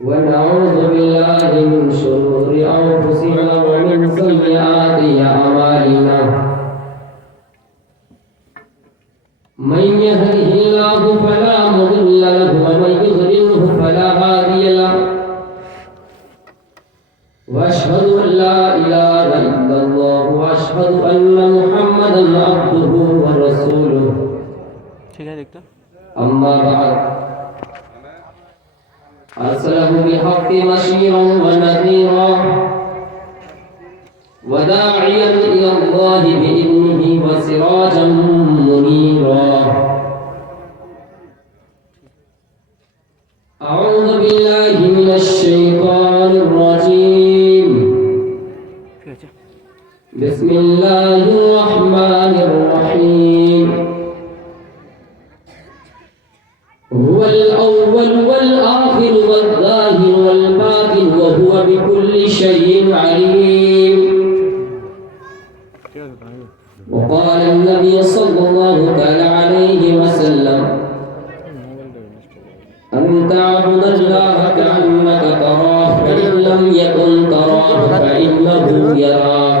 ونعوذ بالله من شرور أنفسنا ومن سيئات أعمالنا من يهده الله فلا مضل له ومن يضلله فلا هادي له وأشهد أن لا إله إلا الله وأشهد أن محمدا عبده ورسوله أما بعد أرسله بالحق بشيرا ونذيرا وداعيا إلى الله بإذنه وسراجا منيرا أعوذ بالله من الشيطان الرجيم بسم الله الرحمن الرحيم هو الأول والآخر والظاهر والباطن وهو بكل شيء عليم وقال النبي صلى الله عليه وسلم أن تعبد الله كأنك تراه فإن لم يكن تراه فإنه يراك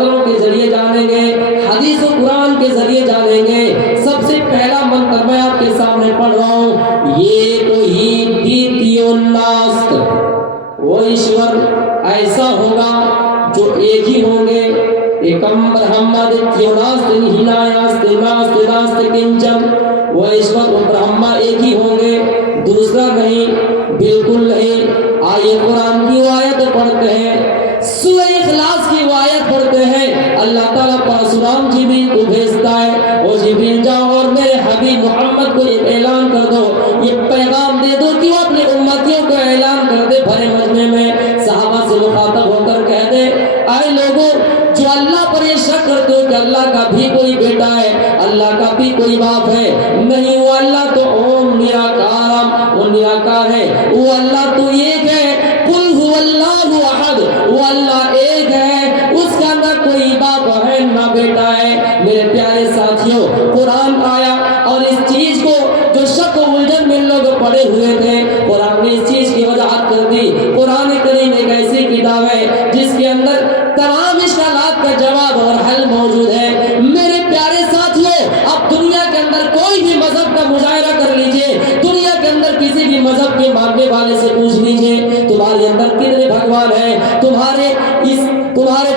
منتروں کے ذریعے جانیں گے، حدیث و قرآن کے ذریعے جانیں گے۔ سب سے پہلا منتر میں آپ کے سامنے پڑھ رہا ہوں، یہ تو ہی دیتیو ناست، وہ ایشور ایسا ہوگا جو ایک ہی ہوں گے، ایکم برہما دیتیو ناست ہینایاست ناست ناست کنچن، وہ ایشور و برہما ایک ہی ہوں گے، دوسرا نہیں، بالکل نہیں۔ آئیے قرآن کی آیت پڑھتے ہیں، سورہ اخلاص کی آیت پڑھتے ہیں۔ اللہ تعالیٰ پرشرام جبریل کو بھیجتا ہے، اور جبریل جاؤ اور میرے حبیب محمد کو یہ اعلان کر دو، یہ پیغام دے دو کہ وہ اپنے امتیوں کو اعلان کر دے بھرے مجمع میں۔ صحابہ سے مخاطب ہو کر کہہ دے، اے لوگوں جو اللہ پر یہ شک کرتے ہو کہ اللہ کا بھی کوئی بیٹا ہے، اللہ کا بھی کوئی باپ ہے، نہیں، وہ اللہ تو اوم نراکارم، وہ نراکار ہے، وہ اللہ تو ایک ہے، قل هو اللہ احد، وہ اللہ ایک ہے، اس کا نہ کوئی باپ ہے نہ بیٹا ہے۔ میرے پیارے ساتھیوں، قرآن آیا اور اس چیز کو جو شک و الجھن میں لوگ پڑے ہوئے تھے، قرآن نے اس چیز کی وضاحت کر دی۔ قرآن کریم ایک ایسی کتاب ہے جس کے اندر تمام اشکالات کا جواب اور حل موجود ہے۔ میرے پیارے ساتھیوں، اب دنیا کے اندر کوئی بھی مذہب کا مظاہرہ کر لیجئے، دنیا کے اندر کسی بھی مذہب کے ماننے والے سے پوچھ لیجئے تمہارے اندر کتنے بھگوان ہیں، تمہارے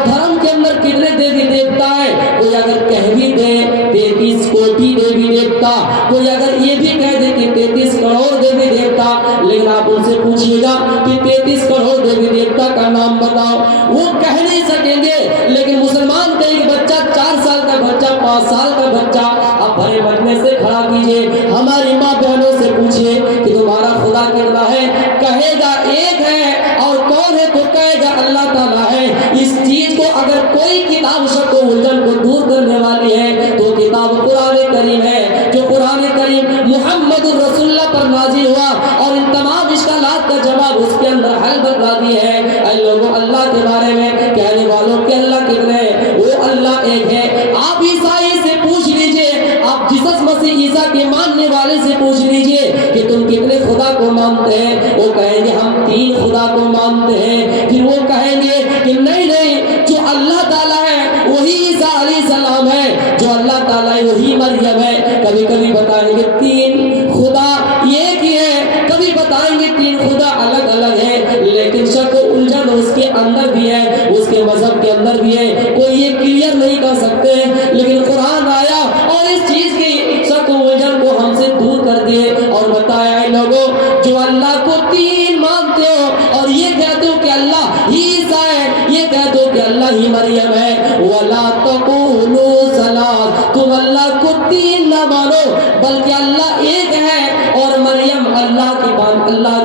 دھرم کے اندر کتنے دیوی دیوتا ہے۔ کوئی اگر کہہ بھی دے 33 کوٹی دیوی دیوتا، کوئی اگر یہ بھی کہہ دے کہ 33 کروڑ دیوی دیوتا، لیکن آپ ان سے پوچھئے گا کہ 33 کروڑ دیوی دیوتا کا نام بتاؤ، وہ کہہ نہیں سکیں گے۔ لیکن مسلمان کا ایک بچہ، 4 سال کا بچہ، 5 سال کا بچہ، اب بھرے مجمع سے کھڑا کیجئے، ہماری ماں بہنوں سے پوچھئے کہ تمہارا خدا کتنا ہے، کہے گا ایک ہے، اور کون ہے تو کہے گا اللہ تعالیٰ ہے۔ اس چیز کو اگر کوئی کتاب شک و الجھن کو دور کرنے والی ہے تو کتاب قرآن کریم ہے، جو قرآن کریم محمد الرسول اللہ پر نازل ہوا اور ان تمام اشکالات کا جواب اس کے اندر حل بتلا دی ہے۔ اے لوگوں، اللہ کے بارے میں کہنے والوں کہ اللہ کتنے ہیں، وہ اللہ ایک ہے۔ آپ عیسائی سے پوچھ لیجئے، آپ جیسس مسیح عیسیٰ کے ماننے والے سے پوچھ لیجئے کہ تم کتنے خدا کو مانتے ہیں، وہ کہیں گے ہم 3 خدا کو مانتے ہیں۔ پھر وہ کہیں گے کہ نہیں نہیں، جو اللہ تعالیٰ ہے وہی عیسیٰ علیہ السلام ہے، جو اللہ تعالیٰ ہے وہی مریم ہے۔ کبھی کبھی بتائیں گے 3 خدا ایک ہی ہے، کبھی بتائیں گے 3 خدا الگ الگ ہے، لیکن شک و الجھن اس کے اندر بھی ہے، اس کے مذہب کے اندر بھی ہے، کوئی یہ کلیئر نہیں کر سکتے۔ لیکن قرآن آیا اور اس چیز کی شک و الجھن کو ہم سے دور کر دیے اور بتایا، اے لوگوں جو اللہ کو 3 مانتے ہو اور یہ کہتے ہو کہ اللہ ہی عیسیٰ ہے، یہ کہتے ہو کہ اللہ ہی مریم ہے، وَلَا تَقُولُوا ثَلَاثَ، تم اللہ کو 3 نہ مانو بلکہ اللہ ایک ہے، اور مریم اللہ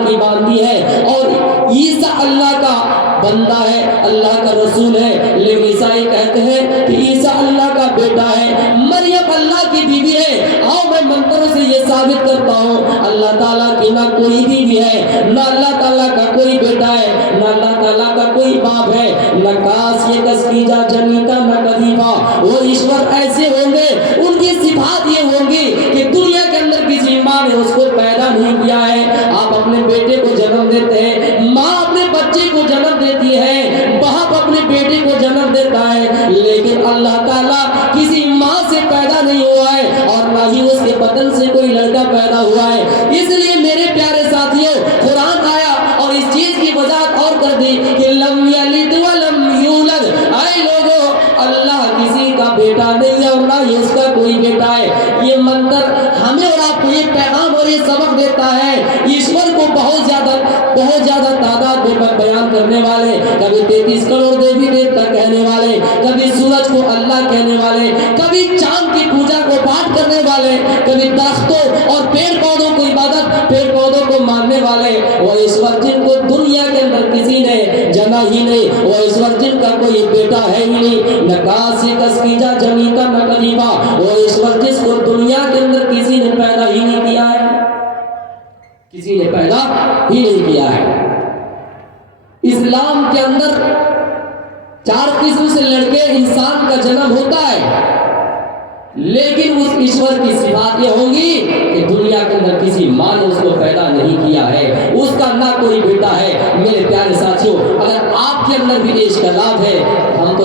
کی باندھی ہے، اور عیسیٰ اللہ کا بندہ ہے، اللہ کا رسول ہے۔ لیکن عیسائی کہتے ہیں کہ عیسیٰ اللہ کا بیٹا ہے، مریم اللہ کی بیوی ہے۔ آؤ میں منتر سے یہ ثابت کرتا ہوں، اللہ تعالیٰ کی نہ کوئی بیوی ہے، نہ اللہ تعالیٰ کا کوئی بیٹا ہے، نہ اللہ تعالیٰ کا کوئی باپ ہے، نہ کاس یہ کسکیجا جنیتا نہ کدیفا۔ وہ ایشور ایسے ہوں گے، ان کی صفات یہ ہوں گی کہ دنیا کے اندر کسی ماں نے اس کو پیدا نہیں کیا ہے۔ آپ اپنے بیٹے کو جنم دیتے ہیں، ماں اپنے بچے کو جنم دیتی ہے، باپ اپنے بیٹے کو جنم دیتا ہے، لیکن اللہ تعالیٰ کسی ماں سے پیدا نہیں ہوا ہے اور نہ ہی اس کے بدن سے کوئی لڑکا پیدا ہوا ہے۔ اس لیے میرے پیارے ساتھیوں، قرآن آیا اور اس چیز کی وضاحت اور کر دی کہ لم یلد ولم یولد، اے لوگوں اللہ کسی کا بیٹا نہیں ہے اور نہ ہی اس کا کوئی بیٹا ہے۔ یہ منتر ہمیں اور آپ کو یہ پیغام اور یہ سبق دیتا ہے۔ ایشور کو بہت زیادہ تعداد میں بیان کرنے والے، کبھی 33 کروڑ دیوی دیوتا کہنے والے، کبھی سورج کو اللہ کہنے والے، کبھی چاند کی پوجا کو پاٹ کرنے والے، کبھی درختوں اور پیڑ پودوں کو عبادت، پیڑ پودوں کو ماننے والے، وہ ایشور جن کو دنیا کے اندر کسی نے جنا ہی نہیں، وہ ایشور جن کا کوئی بیٹا ہے ہی نہیں، نہ کاسی کسکیجا جنیتا نہ کدیفا، وہ ایشور جس کو دنیا کے اندر کسی نے پیدا ہی نہیں کیا ہے، کسی نے پیدا ہی نہیں کیا ہے۔ اسلام کے اندر 4 قسم سے لڑکے انسان کا جنم ہوتا ہے، لیکن اس ایشور کی صفات یہ ہوں گی کہ دنیا کے اندر کسی ماں نے اس کو پیدا نہیں کیا ہے، اس کا نہ کوئی بیٹا ہے۔ میرے پیارے ساتھیوں، اگر آپ کے اندر بھی اشکالات ہے، ہم تو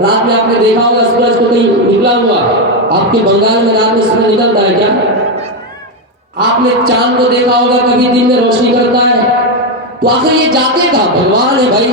رات میں آپ نے دیکھا ہوگا سورج کو کہیں نکلا ہوا؟ آپ کے بنگال میں رات میں سورج نکلتا ہے کیا؟ آپ نے چاند کو دیکھا ہوگا کبھی دن میں روشنی کرتا ہے؟ تو آخر یہ جاتے کہاں؟ بھگوان ہے بھائی،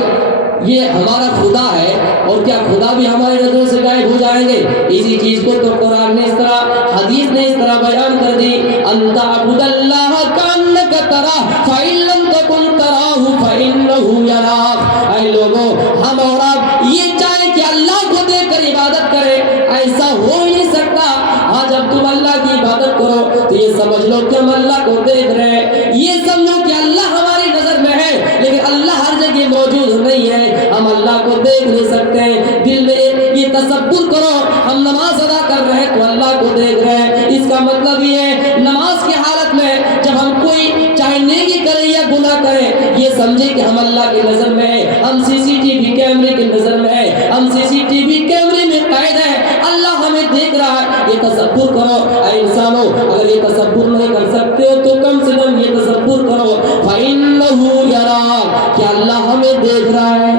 یہ ہمارا خدا ہے، اور کیا خدا بھی ہماری نظروں سے غائب ہو جائیں گے؟ اسی چیز کو تو قرآن نے اس طرح، حدیث نے اس طرح بیان کر دی، انت عبد اللہ کانک ترا فإن لم تکن تراہ فإنہ یراک۔ اے لوگوں، ہم اور آپ یہ چاہیں کہ اللہ کو دیکھ کر عبادت کریں، ایسا ہو ہی نہیں سکتا۔ ہاں جب تم اللہ کی عبادت کرو تو یہ سمجھ لو کہ ہم اللہ کو دیکھ رہے ہیں، یہ سمجھو کہ اللہ ہماری نظر میں ہے، لیکن اللہ ہر جگہ موجود نہیں ہے، ہم اللہ کو دیکھ نہیں سکتے۔ دل میں یہ تصور کرو ہم نماز ادا کر رہے ہیں تو اللہ کو دیکھ رہے ہیں، اس کا مطلب یہ ہے نماز کی حالت میں جب ہم کوئی چاہے نیکی کریں یا گناہ کریں، یہ سمجھے کہ ہم اللہ کی نظر میں ہیں، ہم سی سی ٹی وی کیمرے کی نظر میں ہیں، ہم سی سی ٹی وی کیمرے میں قید ہیں، اللہ ہمیں دیکھ رہا ہے۔ یہ تصور کرو اے انسانوں، اگر یہ تصور نہیں کر سکتے ہو تو کم سے کم یہ تصور کرو فإنہ یراک، کہ اللہ ہمیں دیکھ رہا ہے،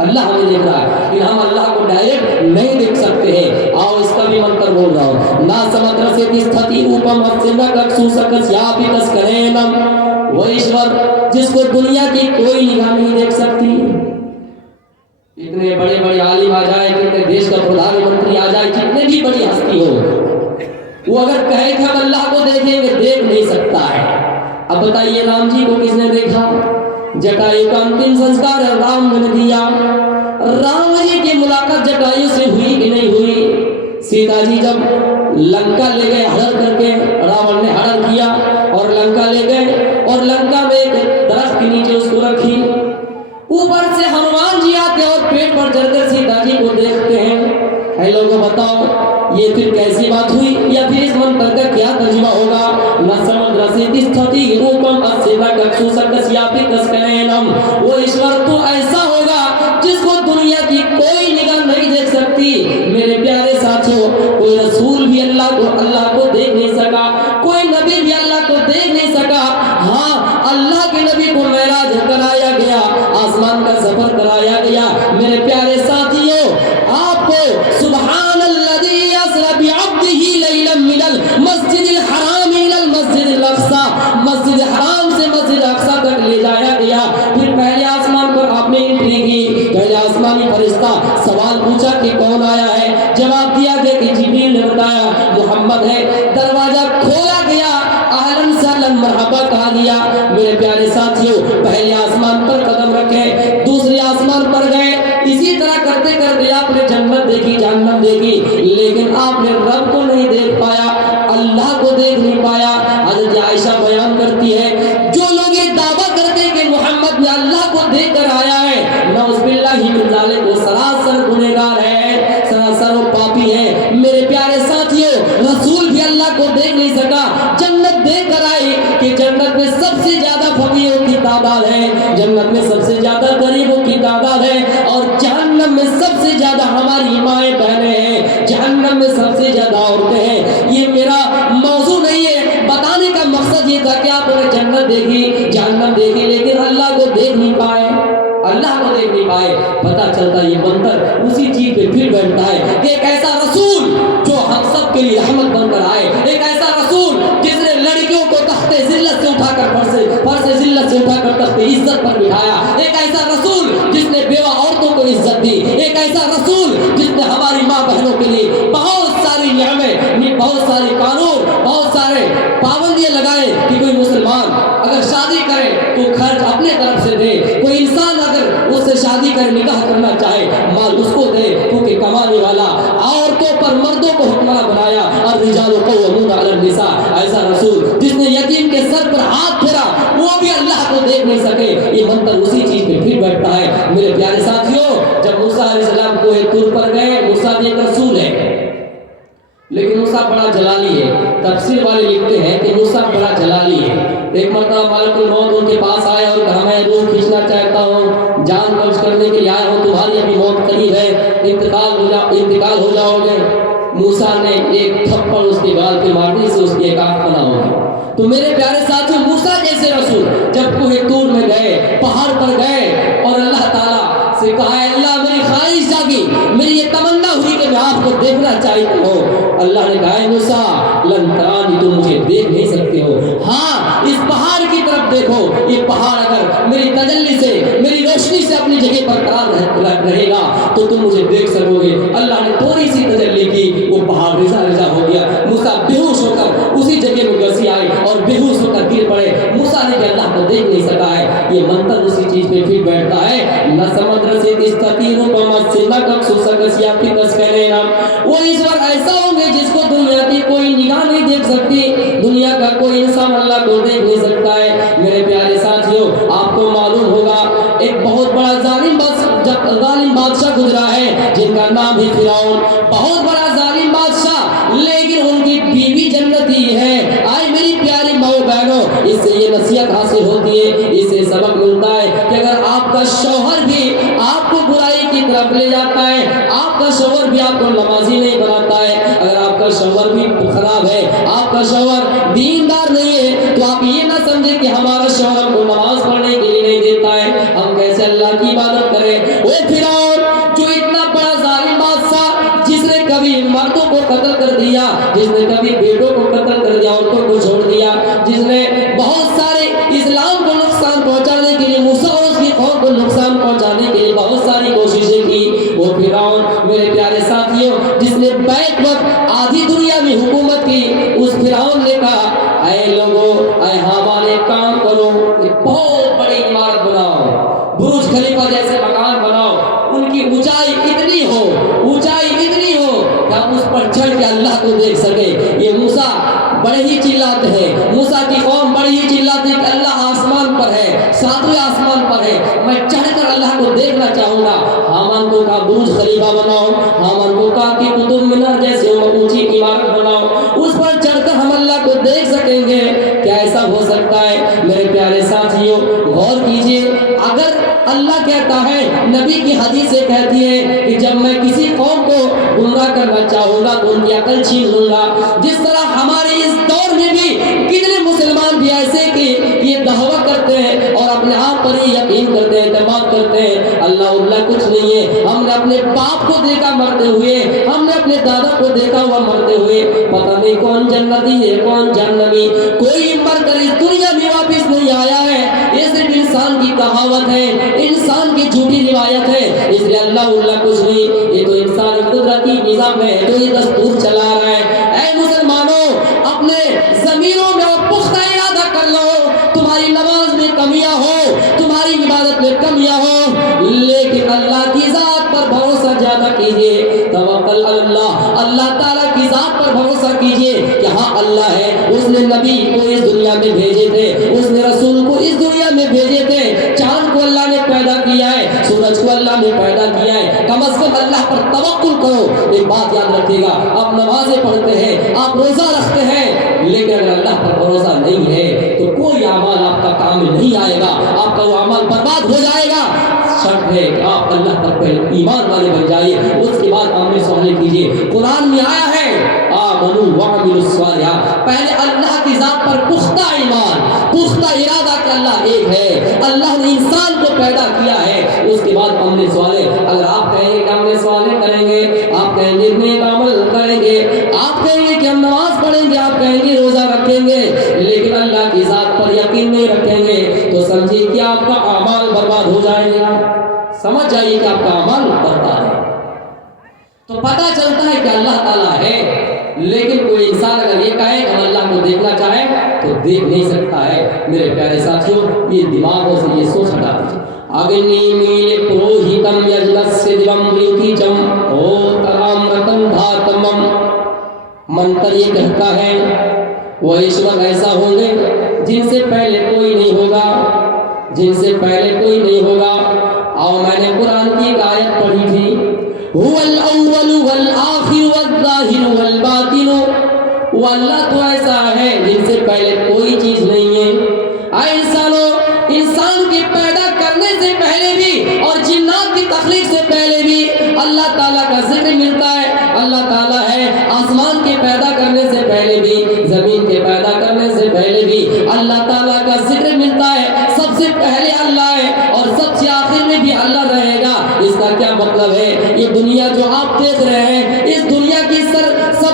اللہ ہمیں دیکھ رہا ہے، لیکن ہم اللہ کو ڈائریکٹ نہیں دیکھ سکتے ہیں۔ آؤ اس کا بھی منتر بول رہا ہوں، نا سمدر سے تستھتی اوپم ہستنہ ککسو سکس یاپی کس کرینم، وہ ایشور جس کو دنیا کی کوئی نگاہ نہیں دیکھ سکتی۔ اتنے بڑے بڑے عالم آ جائے، کتنے دیش کا پردھان منتری آ جائے، جتنے بھی بڑی ہستی ہو، وہ اگر کہے کہ ہم اللہ کو دیکھیں گے، دیکھ نہیں سکتا ہے۔ اب بتائیے رام جی کو کس نے دیکھا؟ جٹایو کا انتم سنسکار رام نے دیا، رام جی کی ملاقات جٹایو سے ہوئی کہ نہیں ہوئی؟ سیتا جی جب لنکا لے گئے ہڑپ کر کے، راون نے ہڑپ کیا اور لنکا لے گئے، اور لنکا میں ایک درخت کے نیچے اس کو رکھی، اوپر سے ہنومان جی آتے اور پیٹ پر چڑھ کر سیتا جی کو دیکھتے ہیں۔ اے لوگوں بتاؤ یہ پھر کیسی بات ہوئی، یا پھر اس منتر کا کیا ترجمہ ہوگا؟ نہ سمدر سے تستھتی روپم اسیتا ککسو سکس یاپی کس کرینم، وہ ایشور تو ایسا ہوگا جس کو دنیا کی کوئی نگاہ نہیں دیکھ سکتی۔ میرے پیارے ساتھیوں، کوئی رسول بھی اللہ کو دیکھ نہیں سکا، کوئی نبی بھی اللہ کو دیکھ نہیں سکا۔ ہاں، اللہ کے نبی کو معراج کرایا گیا، آسمان کا سفر کرایا گیا۔ میرے پیارے ساتھیوں، آپ کو سبحان الذی اسری بعبدہ لیلا من المسجد الحرام الى المسجد الاقصی، مسجد حرام سے مسجد اقصی تک لے جایا گیا۔ پھر پہلے آسمان پر آپ نے انٹری کی، پہلے آسمانی فرشتہ سوال پوچھا کہ کون آیا ہے، جواب دیا گیا کہ جبریل نے بتایا محمد ہے، دروازہ کھولا گیا، اہلاً سہلاً مرحبا کہا گیا۔ میرے پیارے ساتھیوں، پہلے آسمان پر قدم رکھے، دوسرے آسمان پر گئے، اسی طرح کرتے کرتے آپ نے جنت دیکھی، جہنم دیکھی، لیکن آپ نے رب کو نہیں دیکھ پایا، اللہ کو دیکھ نہیں پایا۔ حضرت عائشہ بیان کرتی ہے، جو لوگ یہ دعویٰ کرتے ہیں کہ محمد نے اللہ کو دیکھ کر آیا ہے، نعوذ باللہ من ذالک، وہ سراسر گنہگار ہے، سراسر وہ پاپی ہے۔ میرے پیارے ساتھیوں، رسول بھی اللہ کو دیکھ نہیں سکا، جنت دیکھ کر آئی کہ جنت میں سب سے زیادہ فقیروں کی تعداد ہے، جنت میں سب سے زیادہ غریبوں کی تعداد ہے، اور جہنم میں سب سے زیادہ ہماری مائیں بہنیں ہیں، جہنم میں سب سے زیادہ عورتیں ہیں۔ یہ میرا موضوع نہیں ہے، بتانے کا مقصد یہ تھا کہ آپ نے جنت دیکھی، جہنم دیکھی، لیکن اللہ کو دیکھ نہیں پائے، اللہ کو دیکھ نہیں پائے۔ پتہ چلتا یہ منتر اسی چیز پہ پھر بیٹھتا ہے کہ ایک ایسا رسول جو ہم سب کے لیے رحمت بن کر آئے، ایک ایسا رسول جس نے لڑکیوں کو تخت ذلت سے اٹھا کر فرش ذلت سے اٹھا کر تخت عزت پر بٹھایا، ایک ایسا رسول جس نے بیوہ عورتوں کو عزت دی، ایک ایسا رسول جس نے ہماری ماں بہنوں کے لیے بہت ساری نعمیں، بہت سارے قانون، بہت سارے پابندیاں لگائے کہ کوئی مسلمان اگر شادی کرے تو خرچ اپنے طرف سے دے، کوئی انسان اگر اس سے شادی کر نکاح کرنا چاہے مال اس کو دے، کیونکہ کمانے والا، عورتوں پر مردوں کو حکمراں بنایا، الرجال قوامون علی النساء، ایسا رسول جس نے یتیم کے سر پر ہاتھ پھیرا، وہ بھی اللہ کو دیکھ نہیں سکے۔ یہ منتر اسی چیز پہ پھر بیٹھتا ہے۔ میرے پیارے ساتھیوں، جب موسیٰ علیہ السلام کوہ طور پر گئے، موسیٰ بھی ایک رسول ہے، لیکن موسیٰ بڑا جلالی ہے۔ تفسیر والے لکھتے ہیں کہ موسیٰ بڑا جلالی ہے۔ ایک مرتبہ ملک الموت ان کے پاس آیا اور کہا میں روح کھینچنا چاہتا ہوں، جان قبض کرنے کے لیے آیا ہوں، تمہاری ابھی موت قریب ہے، انتقال ہو جاؤ گے۔ موسیٰ نے ایک تھپڑ اس کے گال پہ مار دی، سے اس کی ایک آنکھ بنا ہو گئی۔ تو میرے پیارے ساتھیوں، موسیٰ جیسے رسول جب کوہ طور میں پہاڑ پر گئے اور اللہ تعالیٰ سے کہا ہے اللہ میری خواہش جاگی، میری یہ تمنا ہوئی کہ میں آپ کو دیکھنا چاہتا ہوں۔ اللہ نے کہا ہے موسیٰ لن ترانی، تم مجھے دیکھ نہیں سکتے ہو، ہاں اس پہاڑ کی طرف دیکھو، یہ پہاڑ اگر میری تجلی سے میری روشنی سے اپنی جگہ پر قرار رہے گا تو تم مجھے دیکھ سکو گے۔ اللہ نے تھوڑی سی تجلی کی، وہ پہاڑ رجا رجا ہو گیا، موسیٰ بے ہوش ہو کر اسی جگہ میں گھسی آئے اور بے ہوش ہو کر گر پڑے۔ موسیٰ نے کہ اللہ کو دیکھ نہیں سکا ہے، یہ منتر اسی چیز پہ پھر بیٹھتا ہے نہ سمندر سے تستطیع بمس سے نہ کب سکس یا پھکس کرے نا، وہ اس وقت ایسا ہوں گے جس کو دنیا کی کوئی نگاہ نہیں دیکھ سکتی، دنیا کا کوئی انسان اللہ کو دیکھ نہیں سکتا ہے۔ میرے پیارے ساتھیوں آپ کو معلوم ہوگا ایک بہت بڑا ظالم بادشاہ گزرا ہے جن کا نام ہے فرعون، بہت بڑا ظالم بادشاہ، لیکن ان کی بیوی جنتی ہے۔ آئے میری پیاری ماؤں بہنوں، اس سے یہ نصیحت حاصل ہوتی ہے، اس سے سبق ملتا ہے کہ اگر آپ کا شوہر بھی آپ کو برائی کی طرف لے جاتا ہے، آپ کا شوہر بھی آپ کو نمازی نہیں بناتا ہے، اگر آپ کا شوہر بھی خراب ہے، آپ کا شوہر دیندار نہیں ہے، تو آپ یہ نہ سمجھیں کہ ہمارا شوہر ہم کو نماز پڑھنے کے لیے نہیں دیتا ہے، ہم کیسے اللہ کی عبادت کریں۔ وہ فرعون جو اتنا بڑا ظالم بادشاہ، جس نے کبھی مردوں کو قتل کر دیا، جس نے کبھی بیٹوں کو قتل کر دیا، عورتوں کو چھوڑ دیا، جس نے بہت سارے اسلام کو نقصان پہنچانے کے لیے، موسیٰ اور اس کی قوم کو نقصان پہنچانے کے لیے بہت ساری کوششیں کی، وہ فرعون میرے پیارے ساتھیوں جس نے بیک وقت آدھی دنیا میں حکومت کی، اس فرعون نے کہا اے لوگوں، اے حامان ایک کام کرو، ایک بہت بڑی عمارت بناؤ، برج خلیفہ جیسے مکان بناؤ، ان کی اونچائی اتنی ہو کہ ہم اس پر چڑھ کے اللہ کو دیکھ سکے۔ یہ موسیٰ بڑے ہی چلاتے ہیں، موسیٰ کی قوم بڑی ہی چلاتی ہے کہ اللہ آسمان پر ہے، ساتویں آسمان پر ہے، میں چڑھ کر اللہ کو دیکھنا چاہوں گا۔ حامان کو کہا برج خلیفہ بناؤ، حامان کو کہا کہ قطب مینار جیسے اونچی عمارت بناؤ، اس پر چڑھ کر ہم اللہ کو دیکھ سکیں گے۔ کیا ایسا ہو سکتا ہے؟ میرے پیارے ساتھیوں غور کیجئے، اگر اللہ کہتا ہے، نبی کی حدیث سے کہتی ہے کہ جب میں کسی قوم کو گمراہ کرنا چاہوں گا تو ان کی عقل چھین لوں گا، جس طرح ہمارے اس دور میں بھی کتنے مسلمان بھی ایسے کہ یہ دعویٰ کرتے ہیں اور اپنے آپ پر ہی یقین کرتے ہیں، اعتماد کرتے ہیں اللہ کچھ نہیں ہے، ہم نے اپنے باپ کو دیکھا مرتے ہوئے، ہم نے اپنے دادا کو دیکھا ہوا مرتے ہوئے، پتہ نہیں کون جنتی ہے کون جہنمی، کوئی مر کر اس دنیا میں واپس نہیں آیا ہے، یہ صرف انسان کی کہاوت ہے، انسان کی جھوٹی روایت ہے، اس لیے اللہ کچھ نہیں، یہ تو انسانی قدرتی نظام ہے جو یہ دستور چلا رہا ہے۔ اے مسلمانوں اپنے ضمیروں میں پختہ ارادہ کر لو، تمہاری نماز میں کمیاں ہو، تمہاری عبادت میں کمیاں ہو، لیکن اللہ کی ذات پر بھروسہ زیادہ کیجئے، توکل اللہ، اللہ تعالیٰ کی ذات پر بھروسہ کیجئے کہ ہاں اللہ ہے، اس نے نبی کو اس دنیا میں بھیجے تھے، اس نے رسول کو اس دنیا میں بھیجے تھے، چاند کو اللہ نے پیدا کیا ہے، سورج کو اللہ نے پیدا کیا ہے، کم از کم اللہ پر توکل کرو۔ ایک بات یاد رکھیے گا، آپ نمازیں پڑھتے ہیں، آپ روزہ رکھتے ہیں، لیکن اگر اللہ پر بھروسہ نہیں ہے تو کوئی اعمال آپ کا کام میں نہیں آئے گا، آپ کا وہ عمل برباد ہو جائے گا۔ شرط ہے کہ آپ اللہ پر پہلے ایمان والے بن جائیے، اس کے بعد عمل صالح کیجیے۔ قرآن میں آیا ہے آمنوا وعملوا الصالحات، پہلے اللہ کی ذات پر پختہ ایمان، پختہ ارادہ کہ اللہ ایک ہے، اللہ نے انسان کو پیدا کیا ہے، اس کے بعد عمل صالح۔ اگر آپ کہیں گے کہ عمل صالح کریں گے، آپ کہیں گے نیک عمل کریں گے، آپ کہیں گے کہ ہم نماز پڑھیں گے، آپ کہیں گے روزہ رکھیں گے، لیکن اللہ کی ذات پر یقین نہیں رکھیں گے، تو سمجھیے کہ آپ کا اعمال برباد ہو جائے گا، سمجھ جائیے کہ آپ کا اعمال برباد ہے۔ تو پتہ چلتا ہے کہ اللہ تعالیٰ ہے، لیکن کوئی انسان اگر یہ کہے کہ اللہ کو دیکھنا چاہے تو دیکھ نہیں سکتا ہے۔ میرے پیارے ساتھیوں یہ دماغوں سے یہ سوچ ہٹا دیجیے۔ اگنی میل پروہتم یجلسدم ریتیجم او ترام رتن دھاتمم، منتر یہ کہتا ہے وہ ایشور ایسا ہوں گے جن سے پہلے کوئی نہیں ہوگا، جن سے پہلے کوئی نہیں ہوگا۔ اور میں نے قرآن کی ایک آیت پڑھی تھی، هو الاول والآخر والظاہر والباطن، وہ اللہ تو ایسا ہے جن سے پہلے کوئی چیز نہیں ہے۔ اے انسانوں، انسان کے پیدا کرنے سے پہلے بھی اور جنات کی تخلیق سے پہلے بھی اللہ تعالیٰ کا ذکر ملتا ہے۔ اللہ تعالیٰ ہے، آسمان کے پیدا کرنے سے پہلے بھی، زمین کے پیدا کرنے سے پہلے بھی اللہ تعالیٰ کا ذکر ملتا ہے۔ سب سے پہلے اللہ ہے،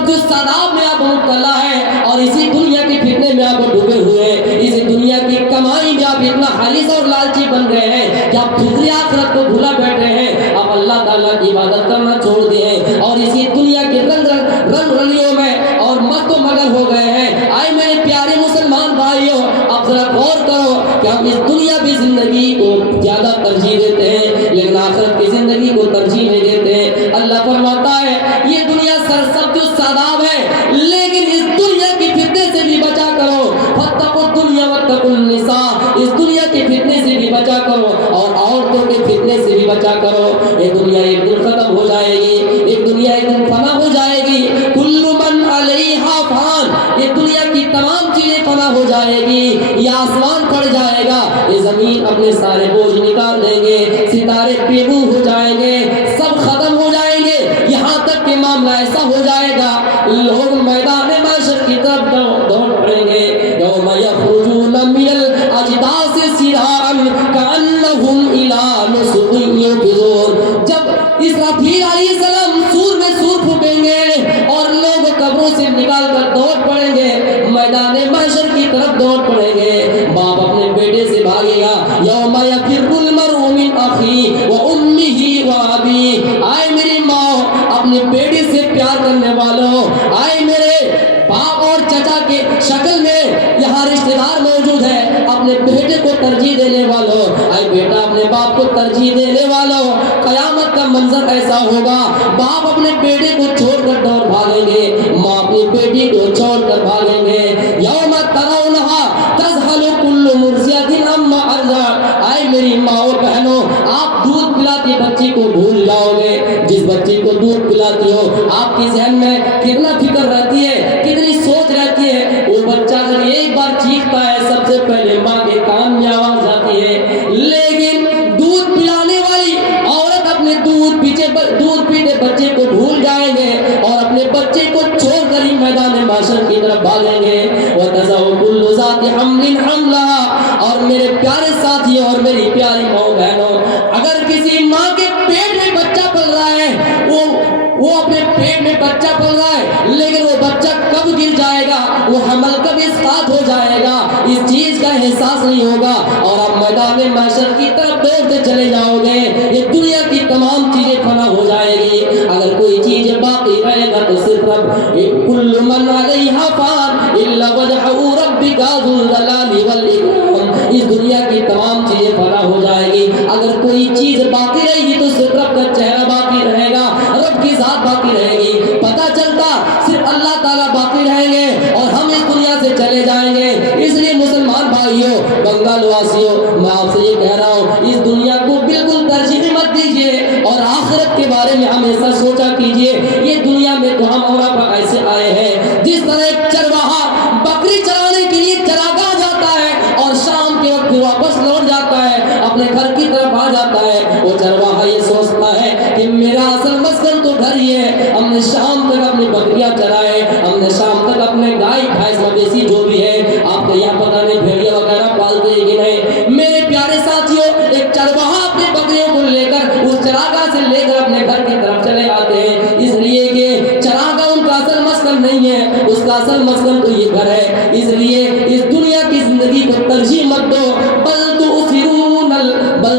جو ساداب میں آپ مبتلا ہے اور اسی دنیا کی فتنے میں آپ ڈوبے ہوئے ہیں، اسی دنیا کی کمائی میں آپ اتنا حریص اور لالچی بن گئے ہیں کہ آپ فکر آخرت کو بھولا بیٹھے ہیں، آپ اللہ تعالیٰ کی عبادت کرنا چھوڑ دیے اور اسی دنیا کے رنگ رلیوں میں اور مست و مگن ہو گئے ہیں۔ آئے میرے پیارے مسلمان بھائیوں، اب ذرا غور کرو کہ ہم اس دنیا کی زندگی کو زیادہ ترجیح دیتے ہیں لیکن آخرت کی زندگی کو ترجیح نہیں دیتے ہیں۔ اللہ فرماتا ہے یہ دنیا سرسبز و شاداب ہے لیکن اس دنیا کی فتنے سے بھی بچا کرو، فاتقوا الدنیا واتقوا النساء، اس دنیا کے فتنے سے بھی بچا کرو اور عورتوں کے فتنے سے بھی بچا کرو۔ یہ دنیا ایک دن ختم ہو جائے گی، ایک دنیا ایک دن فنا ہو جائے گی، کل من علیہا فان، یہ دنیا کی تمام چیزیں فنا ہو جائے گی، یہ آسمان پڑ جائے گا، یہ زمین اپنے سارے بوجھ نکال دیں گے، ستارے بےبو ہو جائیں گے، سب ختم ہو جائیں گے، یہاں تک کہ معاملہ ایسا ہو جائے گا لوگ میدان محشر کی طرف دوڑ پڑیں گے، یوم یخرجون من الاجداث سراعا کأنہم الی نصب یوفضون، جب اسرافیل علیہ السلام سور میں سور پھونکیں گے اور لوگ قبروں سے نکال کر دوڑ پڑیں گے، میدان محشر کی طرف دوڑ پڑیں گے، باپ اپنے بیٹے سے بھاگے گا، یوم یفر المرء من اخیہ وامہ وابیہ، آئے میری ماں اپنے بیٹے سے پیار کرنے والوں، آئے میرے باپ اور چچا کے شکل میں یہاں رشتہ دار موجود ہے، اپنے بیٹے کو ترجیح دینے والوں، آئے بیٹا اپنے باپ کو ترجیح دینے والوں، قیامت کا منظر ایسا ہوگا، باپ اپنے بیٹے کو چھوڑ کر دوڑ بھاگیں گے، ماں اپنی بیٹی کو چھوڑ کر بھاگیں گے، یوم ترونہا تذہل کل مرضعۃ عما ارضعت، آئے میری ماں اور بہنوں آپ دودھ پلاتی بچی کو بھول جاؤ گے، جس بچی کو دودھ پلاتی ہو آپ کے ذہن میں کتنا فکر رہتی ہے، کتنی سوچ رہتی ہے، وہ بچہ اگر ایک بار چیختا ہے سب سے پہلے ماں کے کان میں آواز جاتی ہے، لیکن دودھ پلانے والی عورت اپنے دودھ پیتے بچے کو بھول جائیں گے اور اپنے بچے کو چھوڑ کر ہی میدان محشر کی طرف بھاگیں گے، وَتَضَعُ كُلُّ ذَاتِ حَمْلٍ حَمْلَهَا، اور میرے پیارے ساتھی اور میری پیاری ماں بہنوں، اگر کسی ماں کے پیٹ میں بچہ پل رہا ہے، وہ اپنے پیٹ میں بچہ پل رہا ہے لیکن وہ بچہ کب گر جائے گا، وہ حمل کب اسقاط ہو جائے گا، اس چیز کا احساس نہیں ہوگا اور آپ میدان محشر کی طرف دوڑتے چلے جاؤ گے، یہ دنیا کی تمام چیزیں فنا ہو جائے گی، اگر کوئی چیز باقی رہے گا تو صرف رب، کل من علیہا فان الا وجہ ربک ذو الجلال والاکرام، اس دنیا کی تمام چیزیں فنا ہو جائے گی، اگر کوئی چیز باقی رہے گی تو صرف رب کا چہرہ باقی رہے گا، رب کی ذات باقی رہے گی، پتہ چلتا صرف اللہ تعالیٰ باقی رہیں گے اور ہم اس دنیا سے چلے جائیں گے۔ اس لیے مسلمان بھائیوں، بنگال واسیوں، میں آپ سے یہ کہہ رہا ہوں اس دنیا کو بالکل ترجیح مت دیجیے اور آخرت کے بارے میں ہمیشہ سوچا کیجیے، یہ دنیا میں تو ہم اور آپ ایسے آئے ہیں جس طرح ایک چرواہا بکری چرانے کے لیے چراگاہ جاتا ہے اور شام کے وقت واپس لوٹ جاتا ہے، اپنے گھر کی طرف آ جاتا ہے، وہ چرواہا یہ سوچتا ہے کہ میرا اصل مسکن تو گھر ہی ہے، ہم نے شام تک اپنی بکریاں چرائے، ہم نے شام تک اپنے گائے بھینس مویشی جو بھی ہے، آپ کے یہاں پتہ نہیں بھیڑیا وغیرہ پالتے ہیں کہ نہیں، میرے پیارے ساتھیوں ایک چرواہا اپنی بکریوں کو لے کر اس چراگاہ سے لے کر اپنے گھر کی طرف چلے آتے ہیں، اس لیے کہ چراگاہ ان کا اصل مسکن نہیں ہے، اس کا اصل مسکن تو یہ گھر ہے، اس لیے اس دنیا کی زندگی کو ترجیح مت دو، بل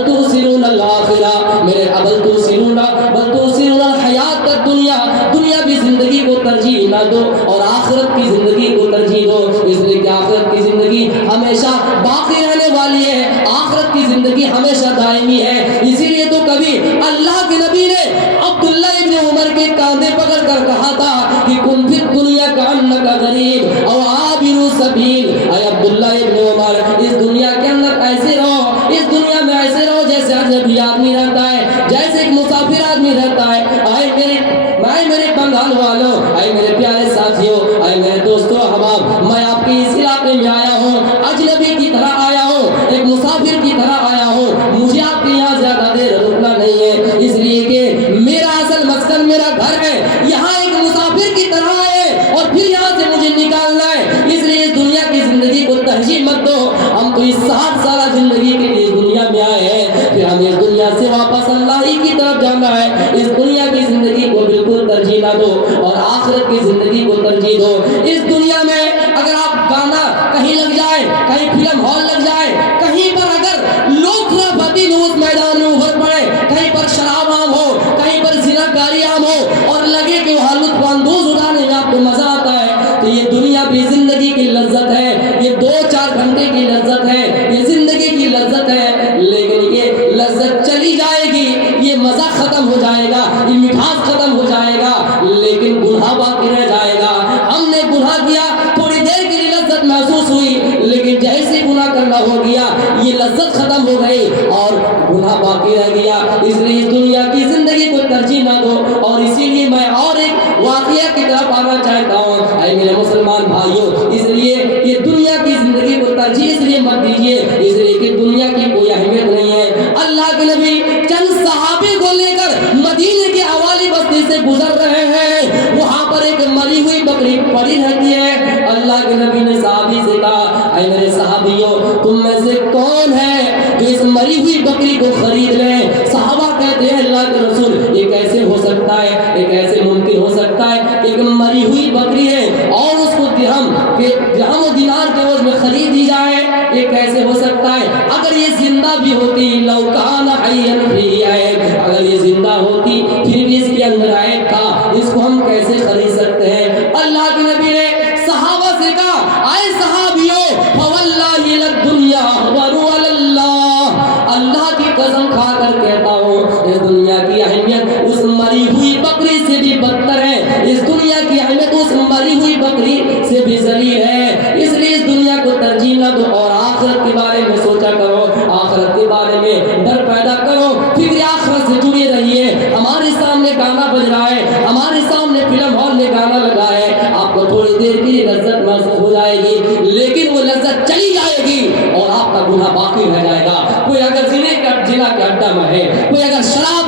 تؤثرون الآخرہ، میرے بل تؤثرون الحیات الدنیا، دنیا کی زندگی کو ترجیح نہ دو اور آخرت کی زندگی کو ترجیح دو، اس لیے کہ آخرت کی زندگی ہمیشہ باقی رہنے والی ہے، آخرت کی زندگی ہمیشہ دائمی ہے، اسی لیے تو کبھی اللہ کے نبی نے عبداللہ ابن عمر کے کاندھے پکڑ کر کہا تھا کہ کن فی الدنیا کأنک غریب او عابر سبیل، اے عبداللہ ابن عمر اس دنیا کے اندر ایسے رہو، اس دنیا میں ایسے رہو جیسے اجنبی آدمی رہتا ہے، جیسے ایک مسافر آدمی رہتا ہے، آئے میرے بنگال والوں، آئے میرے پیارے ساتھیوں، آئے میرے دوستوں احباب، میں آپ کے اس علاقے میں آیا ہوں، اجنبی کی طرح آیا ہوں، ایک مسافر کی طرح آیا ہوں، مجھے آپ کے یہاں زیادہ دیر رکنا نہیں ہے، اس لیے کہ میرا اصل مسکن میرا گھر ہے، یہاں ایک مسافر کی طرح ہے اور پھر یہاں سے مجھے نکالنا ہے، اس لیے اس دنیا کی زندگی کو ترجیح مت دو، ہم تو اس 60 سالہ زندگی کے لیے دنیا میں آئے ہیں، پھر ہمیں اس دنیا سے واپس اللہ ہی کی طرف جانا ہے، اس دنیا کی زندگی کو بالکل ترجیح ترجیح نہ دو اور آخرت کی زندگی کو ترجیح دو. اس دنیا میں اگر آپ گانا کہیں لگ جائے, کہیں فلم ہال لگ جائے, کہیں پر اگر لوگ خرافاتی نوز میدان میں ابھر پڑے, کہیں پر شراب عام ہو, کہیں پر زناکاری عام ہو اور لگے کہ وہاں لطف اندوز اٹھانے میں آپ کو مزہ آتا ہے, تو یہ دنیا بھی زندگی کی لذت ہے, یہ 2-4 گھنٹے کی لذت ہے, یہ زندگی کی لذت ہے, لیکن یہ لذت چلی جائے گی, یہ مزہ ختم ہو جائے گا, یہ مٹھاس ختم ہو جائے گا, لیکن گناہ باقی رہ جائے گا. ہم نے گناہ کیا, تھوڑی دیر کے لیے لذت محسوس ہوئی, لیکن جیسے گناہ کرنا ہو گیا یہ لذت ختم ہو گئی اور گناہ باقی رہ گیا. اس لیے اس دنیا کی زندگی کو ترجیح نہ دو. اور اسی لیے میں اور ایک واقعہ کی طرف آنا چاہتا ہوں. اے میرے مسلمان بھائیوں, اس لیے یہ دنیا کی زندگی کو ترجیح اس لیے مت دیجیے اس لیے کہ دنیا کی کوئی اہمیت نہیں ہے. اللہ کے نبی چند صحابی کو لے کر مدینے کے حوالی بستی سے گزر رہے ہیں, وہاں پر ایک مری ہوئی بکری پڑی رہتی ہے. اللہ کے نبی نے صحابی سے کہا, اے میرے صحابیوں, تم میں سے کون ہے جو اس مری ہوئی بکری کو خرید لیں؟ صحابہ کہتے ہیں, اللہ کے رسول, یہ کیسے ہو سکتا ہے, یہ کیسے ممکن ہو سکتا ہے, ایک مری ہوئی بکری ہے اور اس کو درہم و دینار کے عوض میں خرید دی جائے, یہ کیسے ہو سکتا ہے؟ اگر یہ زندہ بھی ہوتی, لو کان حیا فیہ عیب, اگر یہ زندہ ہوتی پھر بھی اس کے اندر عیب تھا, اس کو ہم کیسے خرید سکتے ہیں؟ اللہ کے نبی نے صحابہ سے کہا, اے صحابیوں, فواللہ للدنیا احور علی اللہ, اللہ کی قسم کھا کر کہتا ہوں, اس دنیا کی اہمیت اس مری ہوئی بکری سے بھی بدتر ہے, اس دنیا کی اہمیت اس مری ہوئی بکری سے بھی ذلیل ہے. اس لیے اس دنیا کو ترجیح نہ دو اور آخرت کے بارے میں سوچا کرو, آخرت کے بارے میں ڈر پیدا کرو, فکر آخرت سے جڑے رہیے. ہمارے سامنے گانا بج رہا ہے, ہمارے سامنے فلم ہال میں گانا لگا ہے, آپ کو تھوڑی دیر کی لذت محسوس ہو جائے گی, لیکن وہ لذت چلی جائے گی اور آپ کا گناہ باقی رہ جائے گا. کوئی اگر زنا کے اڈا میں ہے, کوئی اگر شراب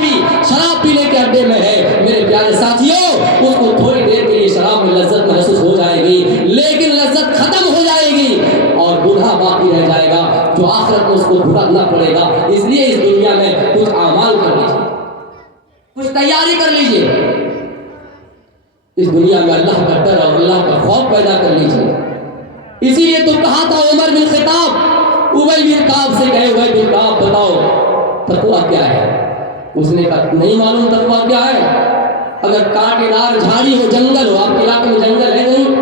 پینے کے اڈے میں ہے, میرے پیارے ساتھیوں, اس کو تھوڑی دیر کے لیے شراب میں لذت محسوس ہو جائے گی, لیکن لذت ختم ہو جائے گی اور گناہ باقی رہ جائے گا جو آخرت میں اس کو بھگتنا پڑے گا. اس لیے اس دنیا میں کچھ اعمال کر لیجیے, کچھ تیاری کر لیجیے, اس دنیا میں اللہ کا ڈر اور اللہ کا خوف پیدا کر لیجیے. اسی لیے تو کہا تھا عمر بن خطاب, ابی بن کعب سے کہے, ابی بن کعب بتاؤ تقویٰ کیا ہے؟ اس نے کہا نہیں معلوم تقویٰ کیا ہے. اگر کانٹے دار جھاڑی ہو, جنگل ہو, آپ کے علاقے میں جنگل ہے نہیں,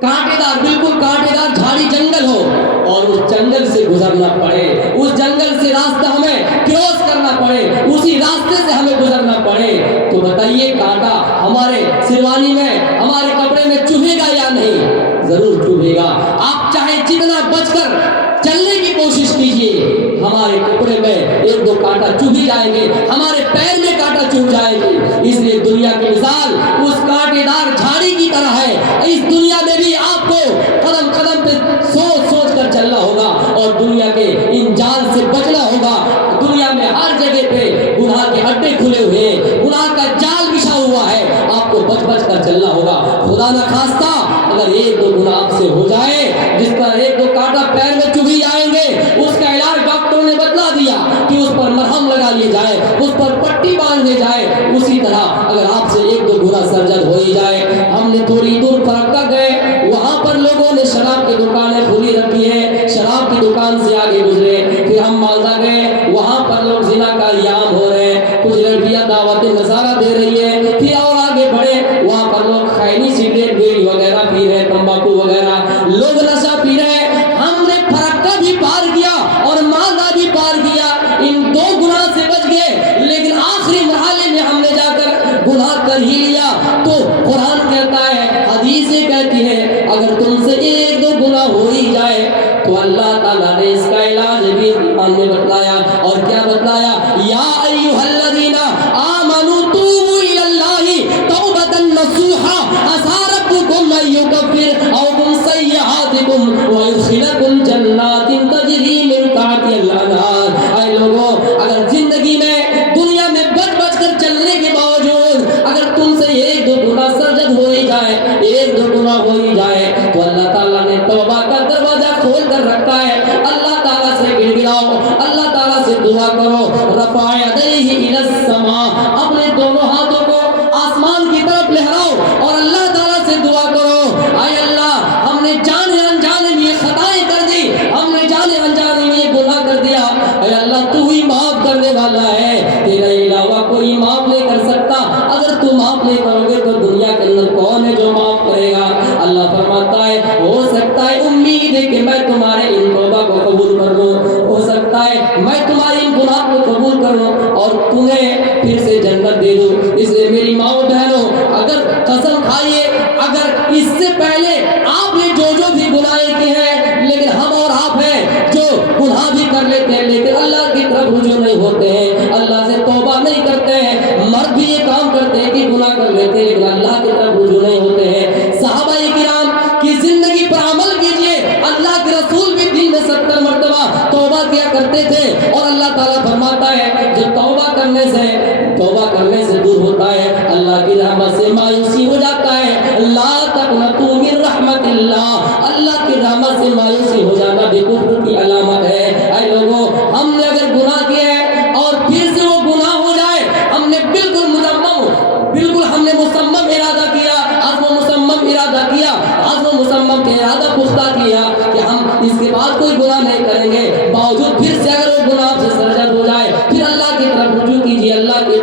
کانٹے دار, بالکل کانٹے دار جھاڑی جنگل ہو اور اس جنگل سے گزرنا پڑے, اس جنگل سے راستہ ہمیں کراس کرنا پڑے, اسی راستے سے ہمیں گزرنا پڑے, تو بتائیے کانٹا ہمارے شیروانی میں, ہمارے کپڑے میں چبھے گا یا نہیں؟ ضرور چبھے گا. آپ چاہے جتنا بچ کر چلنے کی کوشش کیجیے, ہمارے کپڑے میں 1-2 کانٹا چبھ جائیں گے, ہمارے پیر میں کانٹا چبھ جائے گی. اس لیے دنیا کی مثال اس کانٹے دار جھاڑی کی طرح ہے. اس دنیا میں بھی آپ کو قدم قدم پہ سوچ کر چلنا ہوگا اور دنیا کے ان جال سے بچنا ہوگا. دنیا میں ہر جگہ پہ گناہ کے اڈے کھلے ہوئے ہیں, گناہ کا جال بچھا ہوا ہے, آپ کو بچ کر چلنا ہوگا. خدا نہ خواستہ اگر 1-2 گناہ آپ سے ہو جائے, جس پر 1-2 کانٹا پیر میں چبھی جائیں گے, اس کا علاج ڈاکٹروں نے بتلا دیا کہ اس پر مرہم لگا لیے جائے, اس پر پٹی باندھ دی جائے. اسی طرح اگر آپ سے 1-2 گناہ سرزد ہو ہی جائے, ہم نے تھوڑی دور فرقہ گئے, وہاں پر لوگوں نے شراب کی دکانیں کھلی رکھی ہے, شراب کی دکان سے آگے گزرے, پھر ہم مالدہ گئے, وہاں پر لوگ زنا کا ایام ہو رہے ہیں, کچھ لڑکیاں دعوت نظارہ دے رہی ہے, پھر اور آگے بڑھے, وہاں پر لوگ خیری سگریٹ بیڑی وغیرہ پی رہے, تمباکو وغیرہ, لوگ نشہ پی رہے. ہم نے فرقہ بھی پار کیا اور مالدہ بھی پار کیا, ان 2 گناہ سے بچ گئے, لیکن آخری مرحلے میں ہم نے جا کر گناہ کر ہی لیا. تو قرآن کہتا ہے, حدیثیں کہتی ہے, اگر تم سے 1-2 گناہ ہو ہی جائے تو اللہ تعالیٰ نے اس کا علاج بھی قرآن میں بتلایا. اور کیا بتلایا؟ یا ایھا الذین آمنوا توبوا الی اللہ توبۃ نصوحا عسى ربکم ان یکفر عنکم سیئاتکم ویدخلکم جنات تجری من تحتها الانہار. اے لوگوں, اگر زندگی میں دنیا میں بچ کر چلنے کے باوجود اگر تم سے 1-2 گناہ سرزد ہو ہی جائے, 1-2 گناہ ہو ہی جائے, تو اللہ تعالیٰ نے توبہ کا دروازہ کھول کر رکھا ہے. اللہ تعالیٰ سے گڑگڑاؤ, اللہ تعالیٰ سے دعا کرو. رفع یدیہ الی السماء, اپنے دونوں ہاتھوں کو آسمان کی طرف لے کھائیے اگر اس سے پہلے آپ نے جو بھی گناہ کیے ہیں، لیکن ہم اور آپ ہیں جو گناہ بھی کر لیتے ہیں لیکن اللہ کی طرف رجوع نہیں ہوتے ہیں، اللہ سے توبہ نہیں کرتے ہیں۔ مرد بھی یہ کام کرتے ہیں کہ گناہ کر لیتے ہیں لیکن اللہ کی طرف رجوع نہیں ہوتے ہیں۔ صحابہ کرام کی زندگی پر عمل کیجئے، اللہ کے رسول بھی دن میں 70 مرتبہ توبہ کیا کرتے تھے، اور اللہ تعالیٰ فرماتا ہے جو توبہ کرنے سے دور ہوتا ہے اللہ کی رحمت سے مایوسی ہو جاتا ہے۔ لا تقنطوا من رحمت اللہ، اللہ کی رحمت سے مایوسی ہو جانا بے کفر کی علامت ہے۔ اے لوگوں، ہم نے اگر گناہ کیا ہے اور پھر سے وہ گناہ ہو جائے، ہم نے بالکل ہم نے مصمم ارادہ کیا، عزم و مصمم ارادہ کیا، عزم و مصمم کے ارادہ پختہ کیا کہ ہم اس کے بعد کوئی گناہ نہیں کریں گے، باوجود پھر سے اگر وہ گناہ سے سرزد ہو جائے، پھر اللہ کی طرف رجوع کیجیے، اللہ کی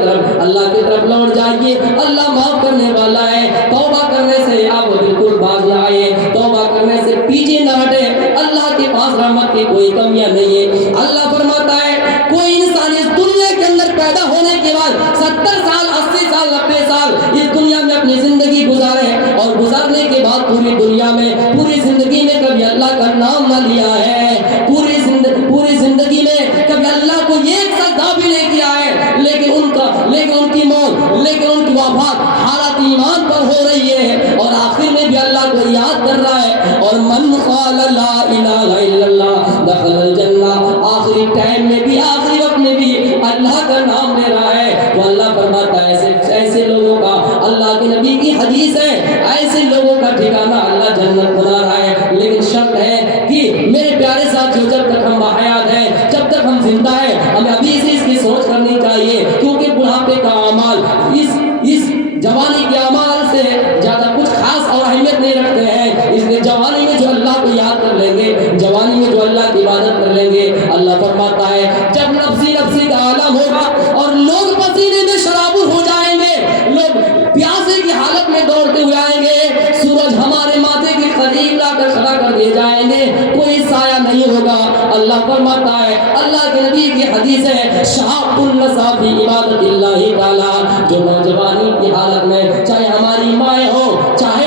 طرف لوٹ جائیے۔ اللہ معاف کرنے والا ہے۔ توبہ کرنے سے آپ بالکل باز نہ آئے، توبہ کرنے سے پیچھے نہ ہٹے۔ اللہ کے پاس رحمت کی کوئی کمیاں نہیں ہے۔ اللہ فرماتا ہے کوئی انسان اس دنیا کے اندر پیدا ہونے کے بعد 70 سال 80 سال 90 سال اس دنیا میں اپنی زندگی گزارے، اور گزارنے کے بعد پوری دنیا میں پوری زندگی میں کبھی اللہ کا نام نہ لیا ہے، پوری زندگی میں کبھی اللہ کو ایک سجدہ بھی نہیں کیا ہے، لیکن ان کی موت، لیکن ان کی وفات حالت ایمان پر ہو رہی ہے، اور آخر میں بھی اللہ کو یاد کر رہا ہے۔ اور من قال لا الہ الا اللہ دخل الجنہ، آخری ٹائم میں بھی آخری وقت میں بھی اللہ کا نام لے رہا ہے، تو اللہ فرماتا ہے ایسے لوگوں کا، اللہ کے نبی کی حدیث ہے، ایسے لوگوں کا ٹھکانہ اللہ جنت بنا رہا ہے۔ لیکن شرط ہے کہ میرے پیارے ساتھیوں، جب تک ہم حیات ہیں، جب تک ہم زندہ ہیں، ہمیں ابھی سے اس کی سوچ کرنی چاہیے، کیونکہ بڑھاپے کا اعمال اس جوانی کے اعمال سے زیادہ کچھ خاص اور اہمیت نہیں رکھتے ہیں۔ اس لیے جوانی میں جو اللہ کو یاد کر لیں گے، جوانی میں جو اللہ کی عبادت کر لیں گے، اللہ فرماتا ہے جب نفسی کا عالم ہوگا اور لوگ پسینے میں شرابور ہو جائیں گے، لوگ پیاسے کی حالت میں دوڑتے ہوئے آئیں گے، سورج ہمارے ماتھے کے قریب لا کر کھڑا کر دیے جائیں گے، کوئی سایہ نہیں ہوگا۔ اللہ فرماتا ہے، اللہ کے نبی کی حدیث ہے، شہاب النساء فی عبادت اللہ تعالی، جو نوجوانی کی حالت میں، چاہے ہماری مائیں ہو، چاہے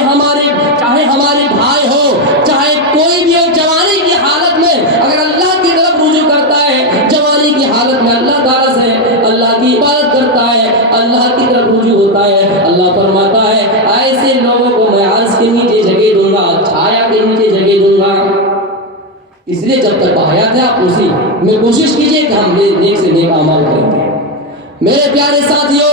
ہمارے بھائی ہو، چاہے کوئی بھی ہو، جوانی کی حالت میں اگر اللہ کی طرف رجوع کرتا ہے، جوانی کی حالت میں اللہ تعالیٰ سے اللہ کی عبادت کرتا ہے، اللہ کی طرف رجوع ہوتا ہے، اللہ فرماتا ہے ایسے لوگوں کو میں عرش کے نیچے جگہ دوں گا، چھایا کے نیچے جگہ دوں گا۔ اس لیے جب تک حیات ہے آپ اسی میں کوشش کیجئے کہ ہم نیک سے نیک اعمال کریں گے۔ میرے پیارے ساتھیوں،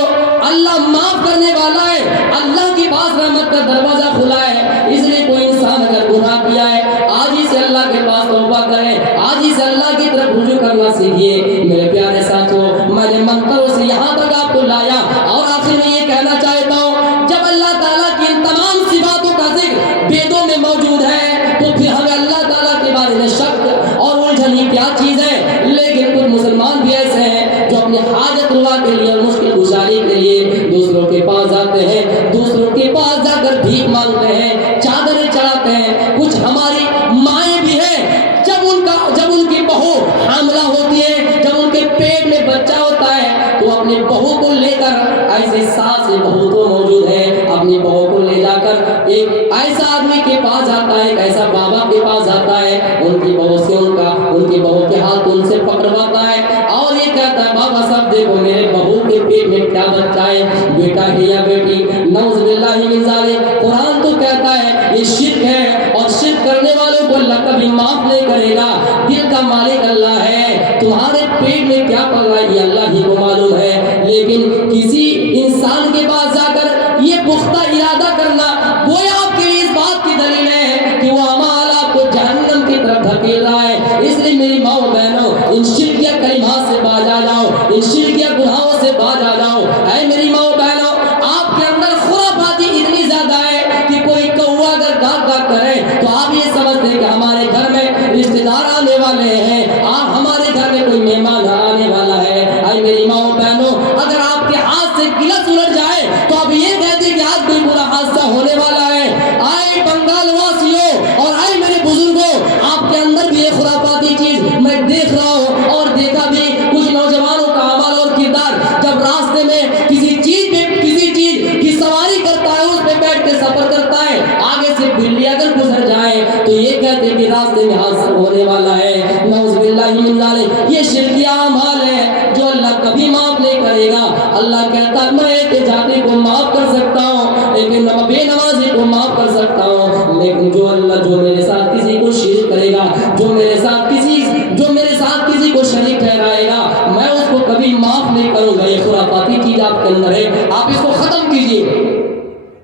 اللہ معاف کرنے والا ہے، اللہ کے پاس رحمت کا دروازہ کھلا ہے۔ اس لیے کوئی انسان اگر گناہ کیا ہے، آج ہی سے اللہ کے پاس توبہ کریں، آج ہی سے اللہ کی طرف رجوع کرنا سیکھیے۔ میرے پیارے ساتھیوں، میں نے منتروں سے یہاں تک آپ کو لایا، اور آخر میں یہ کہنا چاہتا ہوں، جب اللہ تعالیٰ کی ان تمام صفاتوں کا ذکر ویدوں میں موجود ہے، تو پھر ہمیں اللہ تعالیٰ کے بارے میں شک اور الجھن کیا چیز ہے؟ لیکن کچھ مسلمان بھی ایسے ہیں جو اپنے حاجت روا کے لیے اور مشکل گزاری کے لیے دوسروں کے پاس جاتے ہیں، دوسروں کے پاس جا کر بھیک مانگتے ہیں، چادریں چڑھاتے ہیں۔ کچھ ہماری مائیں بھی ہیں، جب ان کی بہو حاملہ ہوتی ہے، جب ان کے پیٹ میں بچہ ہوتا ہے، تو اپنی بہو کو لے کر، ایسے ساس بہو تو موجود ہے، اپنی بہو کو لے جا کر ایک ایسا آدمی کے پاس جاتا ہے، ایک ایسا بابا کے پاس جاتا ہے، ان کی بہو کے ہاتھ ان سے پکڑواتا ہے، اور یہ کہتا ہے بابا صاحب دیکھو میرے بہو کے پیٹ میں کیا بچہ ہے، بیٹا ہے یا بیٹی، نعوذ باللہ من ذالک۔ قرآن تو کہتا ہے یہ شرک ہے، اور شرک کرنے والوں کو اللہ کبھی معاف نہیں کرے گا۔ دل کا مالک اللہ ہے، تمہارے پیٹ میں کیا پڑ رہا ہے یہ اللہ ہی کو معلوم ہے، لیکن کسی انسان کے پاس جا کر یہ پختہ ارادہ کرنا گویا آپ کے لیے اس بات کی دلیل ہے کہ وہ اعمال آپ کو جہنم کی طرف دھکیل رہا ہے۔ اس لیے میری ماں و بہنوں، ان شرکیہ کلمات سے باز آ جاؤ، ان شرکیہ گناہوں سے باز آ جاؤ۔ اے میری ماں و بہنوں، آپ کے اندر خرافاتی اتنی زیادہ ہے کہ کوئی کوا اگر گاہ گاہ کرے سفر کرتا ہے آگے سے بلی اگر گزر جائے تو یہ کہتے ہیں کہ راستے میں حادثہ ہونے والا ہے، نعوذ باللہ من ذالک۔ یہ شرکی اعمال ہے جو اللہ کبھی معاف نہیں کرے گا۔ اللہ کہتا ہے میں ایک جاتی کو معاف کر سکتا ہوں، لیکن بے نمازی کو معاف کر سکتا ہوں، لیکن جو میرے ساتھ کسی کو شرک کرے گا، جو میرے ساتھ کسی کو شریک ٹھہرائے گا، میں اس کو کبھی معاف نہیں کروں گا۔ یہ خرافاتی چیز آپ کے اندر ہے، آپ اس کو ختم کیجیے،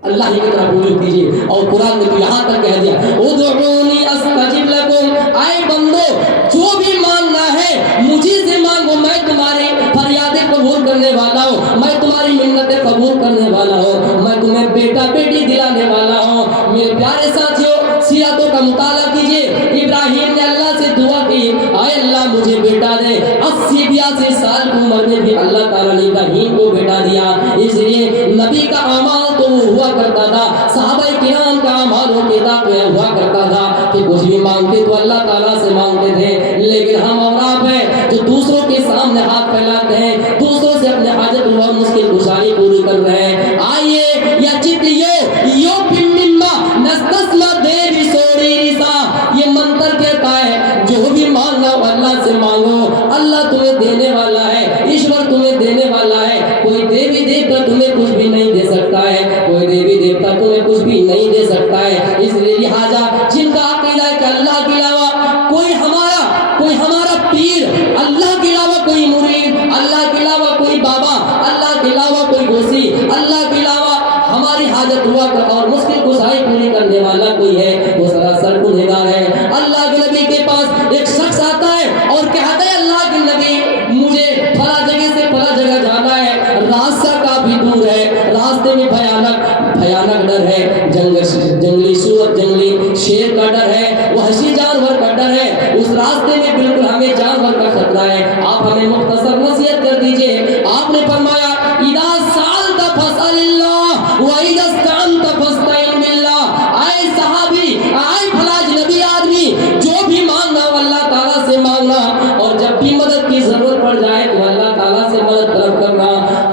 اللہ ہی کی طرف رجوع کیجیے۔ اور قرآن نے تو یہاں تک کہہ دیا ادعونی استجب لکم، اے بندو جو بھی مانگنا ہے مجھے سے مانگو، میں تمہاری فریادیں قبول کرنے والا ہوں، میں تمہاری منتیں قبول کرنے والا ہوں، میں تمہیں بیٹا بیٹی دلانے والا ہوں۔ میرے پیارے ساتھیوں سیرتوں کا مطالعہ کیجیے۔ ابراہیم نے اللہ سے دعا کی اے اللہ مجھے بیٹا دے، 80-82 سال کی عمر میں بھی اللہ تعالیٰ نے ابراہیم کو بیٹا دیا۔ اس لیے نبی کا اعمال تو ہوا کرتا تھا، صحابہ کرام کا اعمال ہوا کرتا تھا کہ کچھ بھی مانگتے تو اللہ تعالیٰ سے مانگتے تھے، لیکن ہم اور آپ ہیں جو دوسروں کے سامنے ہاتھ پھیلاتے ہیں، دوسروں سے اپنے حاجت اور مشکل گزاری پوری کر رہے ہیں۔ آئیے یا چتیو مما نستسما دیوی سوری رسا، یہ منتر کہتا ہے جو بھی مانگنا ہو اللہ سے مانگو، اللہ تمہیں دینے والا ہے، ایشور تمہیں دینے والا ہے۔ کوئی دیوی دیوتا تمہیں کچھ بھی نہیں دے سکتا ہے، کوئی دیوی دیوتا تمہیں کچھ بھی نہیں دے سکتا ہے۔ اس لیے لہٰذا جن کا عقیدہ ہے کہ اللہ کے علاوہ کوئی ہمارا پیر، اللہ کے علاوہ کوئی مرید، اللہ کے علاوہ کوئی بابا، اللہ کے علاوہ کوئی غوثی، اللہ کے علاوہ ہماری حاجت ہوا اور مشکل گزاری پوری کرنے والا کوئی ہے، وہ سراسر گنہگار ہے۔ اللہ کے نبی کے پاس ایک شخص آتا ہے اور کہتا ہے اللہ کے نبی مجھے فلاں جگہ سے فلاں جگہ جانا ہے، راستہ کافی دور ہے، راستے میں بھیانک ڈر ہے، جنگلی صورت، جنگلی شیر کا ڈر ہے، وحشی جانور کا ڈر ہے، اس راستے میں بالکل ہمیں جانور کا خطرہ ہے، آپ ہمیں مختصر نصیحت کر دیجئے۔ آپ نے فرمایا اذا سألت فاسأل اللہ واذا استعنت فاستعن باللہ، اے صحابی، اے فلاں نبی آدمی، جو بھی مانگنا ہو اللہ تعالیٰ سے مانگنا، اور جب بھی مدد کی ضرورت پڑ جائے تو اللہ تعالیٰ سے مدد طلب کرنا۔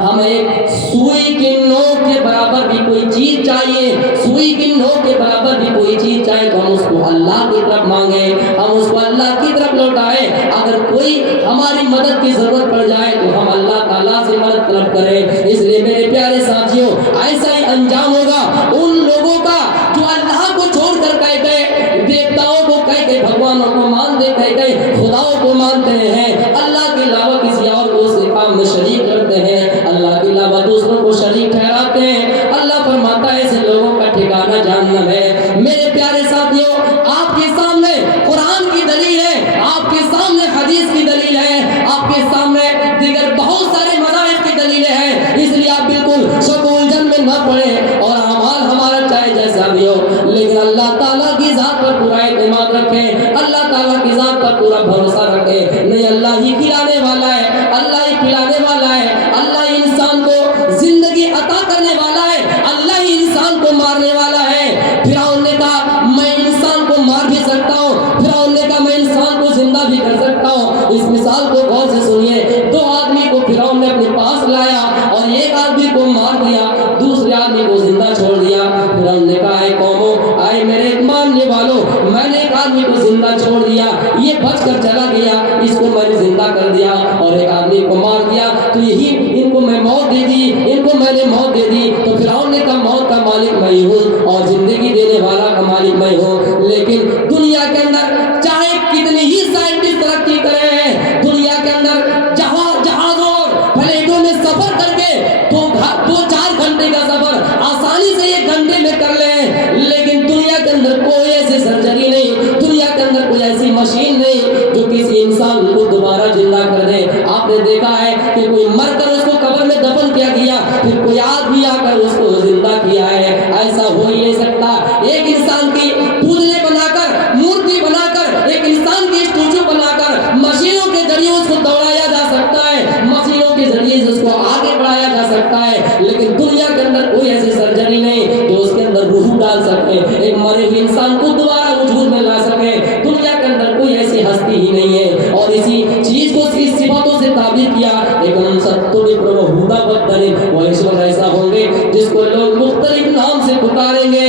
ہمیں سوئی کے نوک کے برابر بھی کوئی چیز چاہیے، سوئی کی نوک کے برابر بھی کوئی چیز چاہیے تو ہم اس کو اللہ کی طرف مانگیں، ہم اس کو اللہ کی طرف لوٹائیں۔ اگر کوئی ہماری مدد کی ضرورت پڑ جائے تو ہم اللہ تعالیٰ سے مدد طلب کریں۔ اس لیے میرے پیارے ساتھیوں ایسا ہی انجام ہوگا ان لوگوں کا جو اللہ کو چھوڑ کر کہہ گئے، دیوتاؤں کو کہہ گئے، بھگوانوں کو مانتے کہہ گئے، خداؤں کو مانتے ہیں، اللہ کے علاوہ کسی اور کو اس کام میں شریک کرتے ہیں، اللہ کے علاوہ دوسروں کو شریک ٹھہراتے ہیں۔ اللہ فرماتا ہے ایسے لوگوں کا ٹھکانہ جہنم ہے۔ میرے پیارے ساتھیوں آپ کے سامنے قرآن کی دلیل ہے، آپ کے سامنے حدیث کی دلیل ہے، آپ کے سامنے دیگر بہت سارے مذاہب کی دلیلیں ہیں، اس لیے آپ بالکل شک و الجھن میں نہ پڑیں اور اعمال ہمارا چاہے جیسا بھی ہو لیکن اللہ تعالیٰ کی ذات پر پورا اعتماد رکھیں، اللہ تعالیٰ کی ذات پر پورا بھروسہ رکھیں۔ نہیں اللہ ہی کھلانے والا ہے، اللہ ہی پلانے والا ہے، اللہ ہی انسان کو زندگی عطا کرنے والا ہے، اللہ ہی انسان کو مارنے والا ہے۔ فرعون نے کہا میں انسان کو مار بھی سکتا ہوں، فرعون نے کہا میں انسان کو زندہ بھی کر سکتا ہوں۔ اس مثال کو غور سے سنیے، دو آدمی کو فرعون نے اپنے پاس لایا اور ایک آدمی کو مار دیا، دوسرے آدمی کو زندہ چھوڑ دیا۔ فرعون نے کہا اے قوموں، اے میرے ماننے والوں، میں نے ایک آدمی کو زندہ چھوڑ دیا، یہ بچ کر چلا گیا، اس کو میں نے زندہ کر دیا، اور ایک آدمی کو مار دیا تو یہی ان کو میں موت دے دی، ان کو میں نے موت دے دی۔ تو فرعون نے کہا موت کا مالک میں ہوں اور زندگی دینے والا کا مالک میں ہوں۔ لیکن دنیا کے اندر چاہے کتنی ہی سائنٹسٹ ترقی کرے ہیں، دنیا کے اندر جہازوں اور فلیٹوں میں سفر کر کے 2-4 گھنٹے کا سفر آسانی سے 1 گھنٹے میں کر لیں، لیکن دنیا کے اندر کوئی ایسی سرجری نہیں، دنیا کے اندر کوئی ایسی مشین نہیں جو کسی انسان کو دوبارہ زندہ کر دے۔ آپ نے دیکھا ہے کہ کوئی مر کر اس کو قبر میں دفن کیا گیا، پھر کوئی آدمی آ کر اس کو زندہ کیا ہے، ایسا ہو ہی نہیں سکتا۔ ایک انسان کی پودلے بنا کر، مورتی بنا کر، ایک انسان کی اسٹیچو بنا کر مشینوں کے ذریعے اس کو دوڑایا جا سکتا ہے، مشینوں کے ذریعے اس کو آگے بڑھایا جا سکتا ہے، لیکن دنیا کے اندر کوئی ایسی سرجری نہیں جو اس کے اندر روح ڈال سکے، ایک مرے ہوئے انسان کو دوبارہ وجود میں لا سکے۔ دنیا کے اندر کوئی ایسی ہستی ہی نہیں ہے، اور اسی چیز کو اس کی صفاتوں سے تعبیر کیا، لیکن ستوری پرو ہودا بدترین وہ ایشور ایسا ہوں گے جس کو لوگ مختلف نام سے پکاریں گے،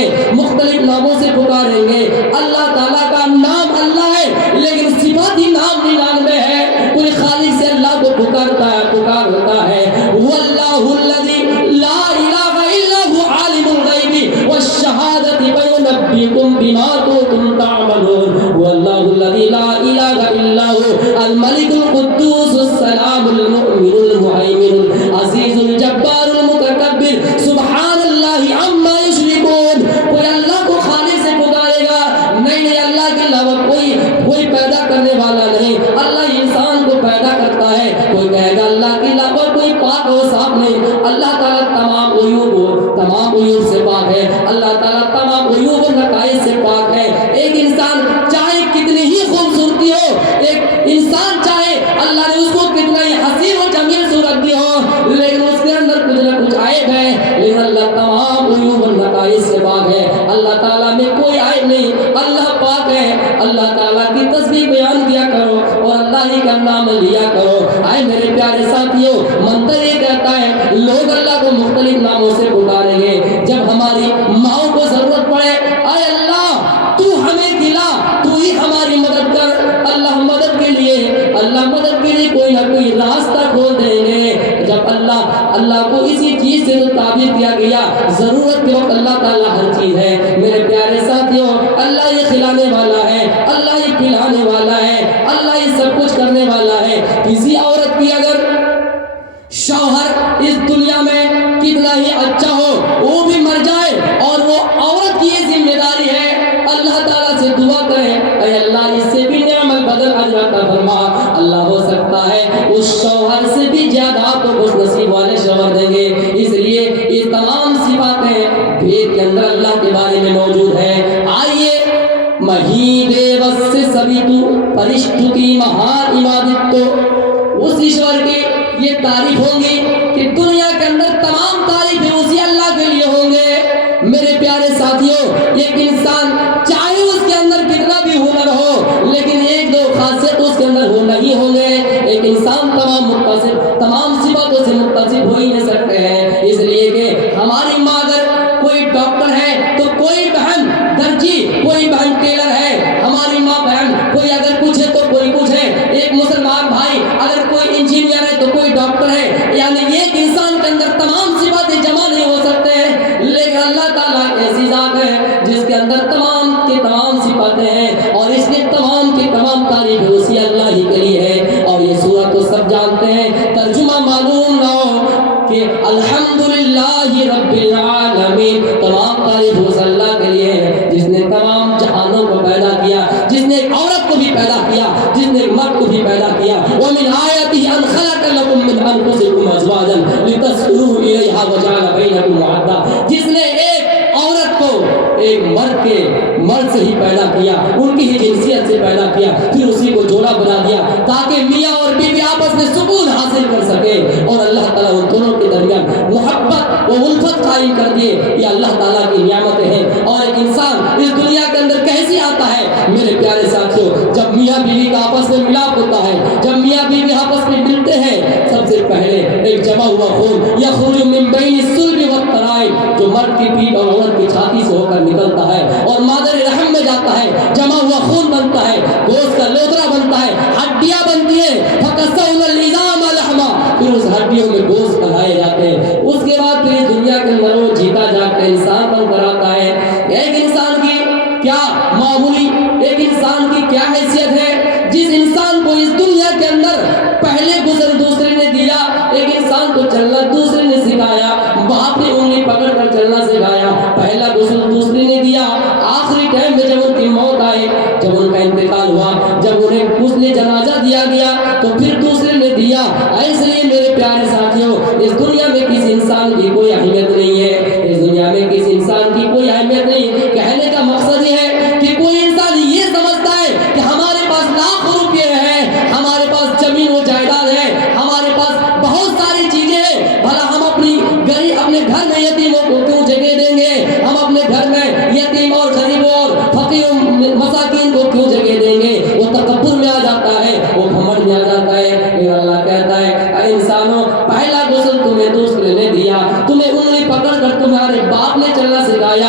ناموں سے پکاریں گے. اللہ تعالیٰ کا نام اللہ ہے لیکن صفات ہی نام 99 ہے. کوئی خالق سے اللہ کو پکارتا ہے واللہ الذی لا الہ الا هو عالم الغیب والشہادۃ وینبئکم بما کنتم تعملون. واللہ الذی لا الہ الا هو الملک القدوس السلام المؤمن المہیمن العزیز الجبار المتکبر سبحان اللہ عما یشرکون. کوئی اللہ کو خالق سے پکارے گا نہیں اللہ کے علاوہ کوئی پیدا کرنے والا نہیں. اللہ انسان کو پیدا کرتا ہے. کوئی کہے گا اللہ کے علاوہ کوئی پاک و صاف نہیں. اللہ تعالیٰ تمام عیوب سے پاک ہے. اللہ تعالیٰ تمام عیوب و نقائص سے پاک ہے. ایک انسان چاہے کتنی ہی خوبصورتی ہو, ایک انسان چاہے اللہ نے اس کو کتنا ہی حسین و جمیل صورت دی ہو, لیکن اس کے اندر کچھ نہ کچھ عیب ہے. لیکن اللہ تمام عیوب و نقائص سے پاک ہے. اللہ تعالیٰ میں کوئی عیب نہیں. اللہ پاک ہے. اللہ تعالیٰ کی تسبیح بیان کیا کرو اور اللہ ہی کا نام لیا کرو. آئے میرے پیارے ساتھیوں, منتر یہ کہتا ہے لوگ اللہ کو مختلف ناموں سے پکاریں گے. جب ہماری ماؤں کو ضرورت پڑے, اے اللہ تو ہمیں دلا, تو ہی ہماری مدد کر. اللہ مدد کے لیے کوئی نہ کوئی راستہ کھول دیں گے. جب اللہ کو اسی چیز سے تو تعبیر کیا گیا, ضرورت کے وقت اللہ تعالیٰ ہر چیز ہے. میرے پیارے ساتھیوں, اللہ یہ کھلانے والا ہے, اللہ یہ پلانے والا ہے, اللہ یہ سب کچھ کرنے والا ہے. کسی عورت کی اگر شوہر اس دنیا میں کتنا ہی اچھا ہو وہ بھی مر جائے اور وہ عورت کی یہ ذمہ داری ہے, اللہ تعالیٰ سے دعا کرے اے اللہ اس سے بھی نعم البدل اجر عطا فرما. اللہ ہو سکتا ہے اس شوہر سے بھی زیادہ آپ کو خوش نصیب والے شوہر دیں گے. اس لیے یہ تمام صفاتیں بھید کے اندر اللہ کے بارے میں موجود ہے. آئیے مہیبے بس سے سبھی تو پرشتو کی مہان عبادت تو اس ایشور کی یہ تعریف ہوں گی کہ دنیا کے اندر تمام تعریفیں اسی اللہ کے لیے ہوں گے. میرے پیارے ساتھیوں, ایک انسان چاہے اس کے اندر کتنا بھی ہنر ہو لیکن ایک دو خاصیت اس کے اندر ہو نہیں ہوں گے. ایک انسان تمام صفاتوں سے متصف ہو ہی نہیں سکتے ہیں. اس لیے کہ ہماری ماں اگر کوئی ڈاکٹر ہے تو کوئی بہن درجی, کوئی بہن ٹیلر ہے. ہماری ماں بہن کوئی اگر کچھ ہے تو کوئی کچھ ہے. ایک مسلمان بھائی اگر کوئی انجینئر ہے تو کوئی ڈاکٹر ہے. یعنی ایک انسان کے اندر تمام صفاتیں جمع نہیں ہو سکتے ہیں, لیکن اللہ تعالیٰ ایسی ذات ہے جس کے اندر تمام کی تمام صفاتیں ہیں اور اس کے تمام کی تمام تعریفیں اسی اللہ ہی کے لیے ہے. اور یہ سورہ تو سب جانتے ہیں, ترجمہ معلوم نہ ہو کہ الحمدللہ رب العالمین, تمام تعریف اس اللہ کے لیے ہے جس نے تمام جہانوں کو پیدا کیا, جس نے ایک عورت کو بھی پیدا کیا, جس نے ایک مرد کو بھی پیدا کیا. وَمِنْ آیَاتِهِ أَنْ خَلَقَ لَكُم مِّنْ أَنفُسِكُمْ أَزْوَاجًا لِتَسْكُنُوا إِلَيْهَا وَجَعَلَ بَيْنَكُمْ مَوَدَّةً, جس نے ایک عورت کو ایک مرد سے ہی پیدا کیا, ان کی ہی جنسیت سے پیدا کیا, پھر اسی کو جوڑا بنا دیا تاکہ میاں اور بیوی آپس میں سکون حاصل کر سکے. اور اللہ تعالیٰ ان دونوں کے درمیان محبت و الفت قائم کر دیے. یہ اللہ تعالیٰ کی نعمتیں ہیں. اور ایک انسان اس دنیا کے اندر کیسے آتا ہے میرے پیارے ساتھیوں, جب میاں بیوی کا آپس میں ملاپ ہوتا ہے, جب میاں بیوی آپس میں ملتے ہیں, سب سے پہلے ایک جمع ہوا خون یخرج من بین الصلب والترائب, جو مرد کی پیٹھ اور عورت کی چھاتی سے ہو کر نکلتا ہے اور مادر رحم میں جاتا ہے. جمع ہوا خون بنتا ہے, گوشت کا لوترا بنتا ہے, ہڈیاں بنتی ہیں, فکسونا العظام لحما, پھر اس ہڈیوں میں گوشت بنائے جاتے ہیں. اس کے بعد پھر اس دنیا کے اندر وہ جیتا جاگتا انسان بن کر آتا ہے. ایک انسان کی کیا معمولی, ایک انسان کی کیا حیثیت ہے, جس انسان کو اس دنیا کے اندر پہلے غسل دوسرے نے دیا, ایک انسان کو چلنا دوسرے نے سکھایا, باپ نے انگلی پکڑ کر چلنا سکھایا, پہلا غسل دوسرے نے دیا. آخری ٹائم میں جب ان کی موت آئی, جب ان کا انتقال ہوا, جب انہیں غسل جنازہ دیا گیا تو پھر دوسرے نے دیا. اس لیے میرے پیارے ساتھیوں, اس دنیا میں کسی انسان کی کوئی اہمیت نہیں ہے, اس دنیا میں کسی انسان کی کوئی اہمیت نہیں. کہنے کا مقصد یہ ہے کہ کوئی انسان یہ سمجھتا ہے کہ ہمارے پاس لاکھوں روپے ہیں, ہمارے پاس زمین و جائیداد ہے, ہمارے پاس بہت ساری چیزیں ہیں, بھلا ہم اپنے گھر میں یتیموں کو کیوں جگہ دیں گے, ہم اپنے گھر میں یتیم اور غریبوں اور فقیر مساکین کو کیوں جگہ دیں گے. وہ تکبر میں آ جاتا ہے, وہ گھمنڈ میں آ جاتا ہے. پھر اللہ کہتا ہے اے انسانوں, پہلا غسل تمہیں دوسرے نے دیا, تمہیں انگلی پکڑ کر تمہارے باپ نے چلنا سکھایا,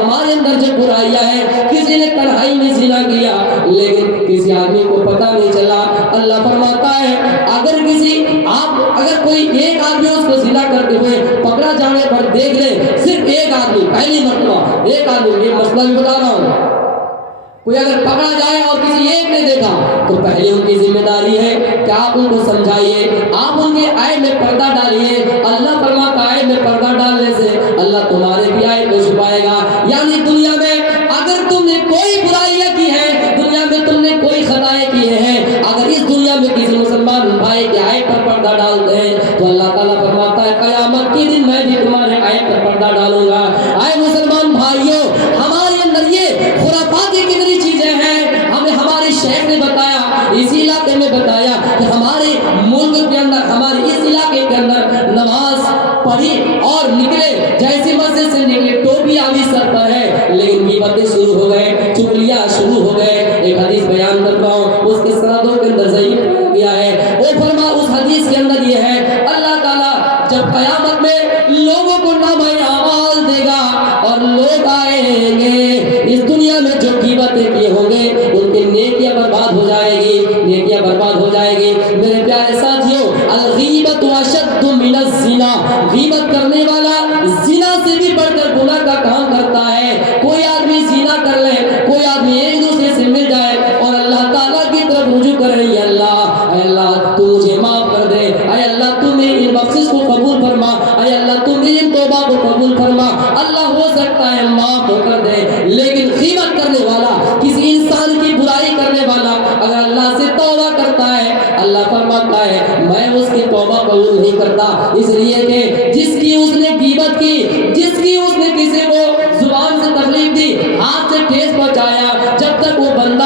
ہمارے اندر جو برائیاں ہیں، کسی نے تنہائی میں زنا کیا لیکن کسی آدمی کو پتہ نہیں چلا، اللہ فرماتا ہے اگر کوئی ایک آدمی اس کو زنا کرتے ہوئے پکڑا جانے پر دیکھ لے، صرف ایک آدمی، پہلی مرتبہ ایک آدمی، یہ مسئلہ بھی بتا رہا ہوں، کوئی اگر پکڑا جائے اور کسی ایک نے دیکھا تو پہلے ان کی ذمہ داری ہے کہ آپ ان کو سمجھائیے، آپ ان کے عیب میں پردہ ڈالیے۔ اللہ فرماتا ہے عیب میں پردہ ڈالنے سے اللہ تمہارے بھی عیب کو چھپائے گا۔ یعنی دنیا میں اگر تم نے کوئی برائیاں کی ہے، دنیا میں تم نے کوئی خطائیں کیے ہیں، اگر اس دنیا میں کسی مسلمان بھائی کے عیب پر پردہ ڈالتے ہیں تو اللہ تعالیٰ فرماتا ہے قیامت کے دن میں بھی تمہارے عیب پر پردہ ڈالوں گا۔ اے مسلمان بھائیوں، ہمارے اندر یہ خرافات کتنی چیزیں ہیں، ہمیں ہمارے شیخ نے بتایا، اسی علاقے میں بتایا کہ ہمارے ملک کے اندر، ہمارے اس علاقے کے اندر نماز پڑھی اور نکلے، جیسے مسجد سے نکلے ٹوپی آدھی سر پر ہے، لیکن غیبتیں شروع ہو گئے، چغلیاں شروع ہو گئے۔ ایک حدیث بیان کر رہا ہوں، اس کے سندوں کے اندر ضعیف پایا گیا ہے۔ وہ فرما اس حدیث کے اندر یہ ہے، اللہ تعالیٰ جب قیامت میں لوگوں کو نامہ اعمال دے گا اور لوگ آئیں گے، اس دنیا میں جو غیبتیں کیے ہوں گے ان کی نیکیاں برباد ہو جائے گی، نیکیاں برباد ہو جائے گی۔ میرے پیارے ساتھیوں، الغیبت اشد من الزنا، غیبت کرنے والا زنا سے بھی بڑھ کر گناہ کا کام کرتا ہے۔ کوئی آدمی زنا کر لے، کوئی آدمی ایک دوسرے سے مل جائے اور اللہ تعالیٰ کی طرف رجوع کرے، اے اللہ تو مجھے معاف کر دے، اے اللہ تو میری ان بخشش کو قبول فرما، اے اللہ تو میری توبہ کو قبول فرما، اللہ ہو سکتا ہے معاف کر دے۔ لیکن غیبت کرنے والا، کسی انسان کی برائی کرنے والا اگر اللہ سے توبہ کرتا ہے، اللہ فرماتا ہے میں اس کی توبہ قبول نہیں کرتا، اس لیے کہ جس کی اس نے غیبت کی، جس کی اس نے کسی کو زبان سے تکلیف دی، ہاتھ سے ٹھیس پہنچایا، جب تک وہ بندہ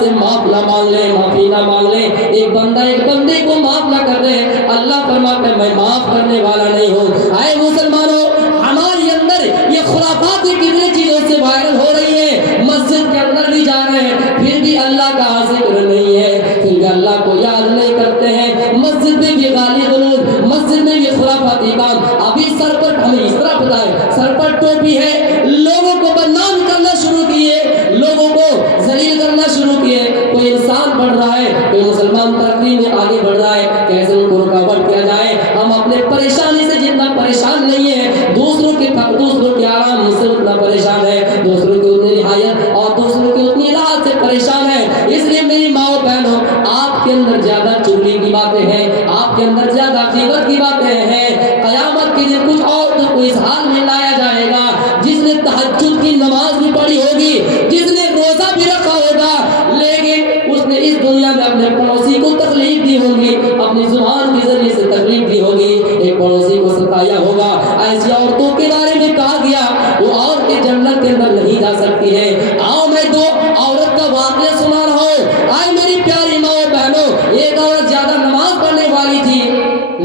سے معاف نہ مانگ لے، معافی نہ مانگ لے، ایک بندہ ایک بندے کو معاف نہ کر دے، اللہ فرماتا ہے میں معاف کرنے والا نہیں ہوں۔ اے مسلمانوں، ہمارے اندر یہ خرافات کتنے چیزوں سے وائرل ہو رہی ہے، مسجد کے اندر بھی جا رہے ہیں پھر بھی اللہ کا ذکر نہیں ہے، پھر بھی اللہ کو یاد نہیں کرتے ہیں، مسجد میں بھی گالی غلوظ، مسجد میں بھی خرافاتی کام۔ ابھی سر پر ہمیں اس طرح پتہ ہے، سر پر ٹوپی ہے، لوگوں کو بدنام کرنا شروع کیے، لوگوں کو ذلیل کرنا شروع کیے۔ کوئی انسان بڑھ رہا ہے، کوئی مسلمان ترقی میں آگے بڑھ رہا ہے، کیسے ان کو رکاوٹ کیا جائے؟ ہم اپنے پریشانی سے جتنا پریشان نہیں ہے، دوسروں کے آرام سے اتنا پریشان ہے، دوسروں کی اتنی رعایت اور دوسروں کی اتنی راحت سے پریشان ہے۔ اس لیے میری ماں بہنوں، آپ کے اندر زیادہ چغلی کی باتیں ہیں، آپ کے اندر زیادہ غیبت کی باتیں ہیں، قیامت کے دن کچھ عورتوں کو اس حال میں لایا جائے گا، جس نے تہجد کی نماز بھی پڑھی ہوگی، جس نے روزہ بھی رکھا ہوگا، لیکن اس نے اس دنیا میں اپنے پڑوسی کو تکلیف دی ہوگی، اپنی زبان کے ذریعے سے تکلیف دی ہوگی، ایک پڑوسی کو ستایا ہوگا۔ ایسی عورتوں کے بارے میں کہا گیا وہ عورتیں جنت کے اندر نہیں جا سکتی ہے۔ آؤ میں دو عورت کا واقعہ سنا رہا ہوں۔ آئے میری پیاری ماں اور بہنوں، ایک عورت زیادہ نماز پڑھنے والی تھی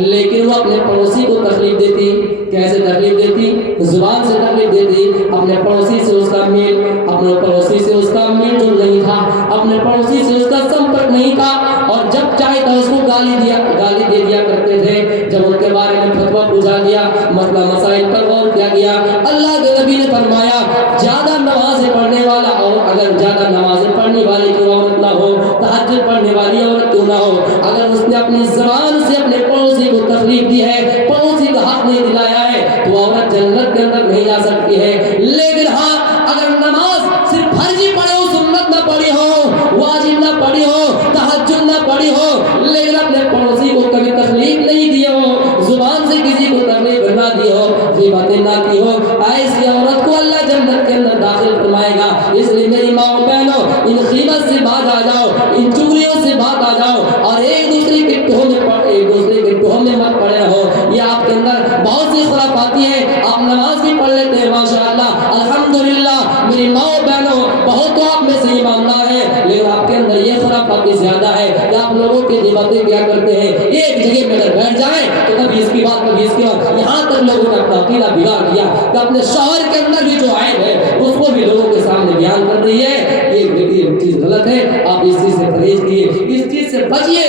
لیکن وہ اپنے پڑوسی کو تکلیف دیتی۔ کیسے تکلیف دیتی؟ زبان سے تکلیف دیتی، اپنے پڑوسی سے اس کا میل، اپنے پڑوسی سے اس کا میل جو نہیں تھا، اپنے پڑوسی سے اس کا سمپرک نہیں تھا، اور جب چاہے تھا اس کو گالی دے دیا کرتے تھے۔ جب ان کے بارے میں فتویٰ پوچھا گیا، مسئلہ مسائل پر غور کیا گیا، اللہ کے نبی نے فرمایا زیادہ نمازیں پڑھنے والا، اور اگر زیادہ نمازیں پڑھنے والی کوئی عورت نہ ہو، تہجد پڑھنے والی عورت کیوں نہ ہو، اگر اس نے اپنی زبان سے اپنے پڑوسی کو تکلیف دی ہے، پڑوسی کا حق نہیں دلایا ہے، تو عورت جنت کے اندر نہیں جا سکتی ہے۔ لیکن ہاں، اگر نماز صرف فرضی پڑھے ہو، سنت نہ پڑھی ہو، واجب نہ پڑھی ہو، تہجد نہ پڑھی ہو، لیکن اپنے پڑوسی کو کبھی تکلیف نہیں دی ہو، زبان سے کسی کو تکلیف نہ دی ہو، غیبتیں نہ کی ہو، ایسی عورت کو اللہ جنت کے اندر داخل فرمائے گا۔ اس لیے میری ماں و بہنوں، ان غیبت سے باز آ جاؤ، ان چغلیوں سے باز آ جاؤ، اور ایک دوسرے کے ٹوہوں میں مت پڑے رہو۔ یہ آپ کے اندر بہت سی خرافاتی ہیں، آپ نماز بھی پڑھ لیتے ہیں ماشاءاللہ، الحمدللہ، میری ماں و بہنوں، بہت تو آپ میں سے ایماندار ہے، لیکن آپ کے اندر یہ خرافاتی زیادہ ہے کہ آپ لوگوں کی غیبتیں کیا کرتے ہیں، ایک جگہ میں اگر بیٹھ جائیں تو کبھی اس کی بات، کبھی اس کی بات، یہاں تک لوگوں نے اپنا عقیدہ بگاڑ دیا کہ اپنے شوہر کے اندر بھی جو عیب ہے اس کو بھی لوگوں کے سامنے بیان کر رہی ہے۔ یہ چیز غلط ہے، آپ اس چیز سے پرہیز کیے، اس چیز سے بچیے۔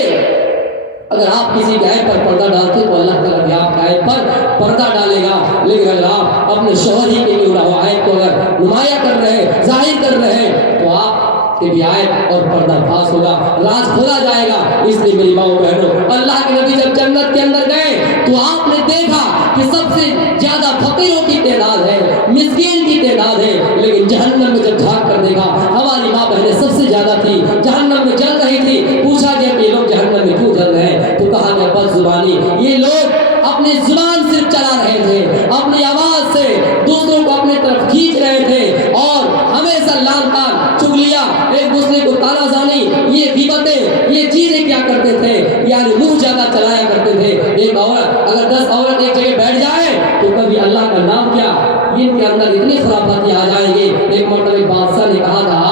اگر آپ کسی کے عیب پر پردہ ڈالتے تو اللہ تعالیٰ بھی آپ کے عیب پر پردہ ڈالے گا، لیکن اگر آپ اپنے شوہر ہی کے لیے عیب کو اگر نمایاں کر رہے ہیں، ظاہر کر رہے ہیں، تو آپ کہ بھی آئے اور پردہ فاش ہوگا، راز کھولا جائے گا۔ اس لیے میری ماں بہنوں، اللہ کے نبی جب جنت کے اندر گئے تو آپ نے دیکھا کہ سب سے زیادہ فقیروں کی تعداد ہے، مسکین کی تعداد ہے، لیکن جہنم میں جب جھانک کر دیکھا ہماری ماں بہنیں سب سے زیادہ تھی، جہنم میں جل رہی تھی۔ پوچھا گیا کہ یہ لوگ جہنم میں کیوں جل رہے ہیں؟ تو کہا گیا بد زبانی، یہ لوگ اپنی زبان صرف چلا رہے تھے، اپنی آواز سے دوسروں کو اپنی طرف کھینچ رہے تھے اور ہمیشہ لان تان چغلیاں، ایک دوسرے کو تانا زانی، یہ غیبتیں، یہ چیزیں کیا کرتے تھے، یعنی منہ زیادہ چلایا کرتے تھے۔ ایک عورت اگر 10 عورت ایک جگہ بیٹھ جائے تو کبھی اللہ کا نام کیا، ان کے اندر اتنی خرافاتی آ جائیں گے۔ ایک مرتبہ بادشاہ نے کہا تھا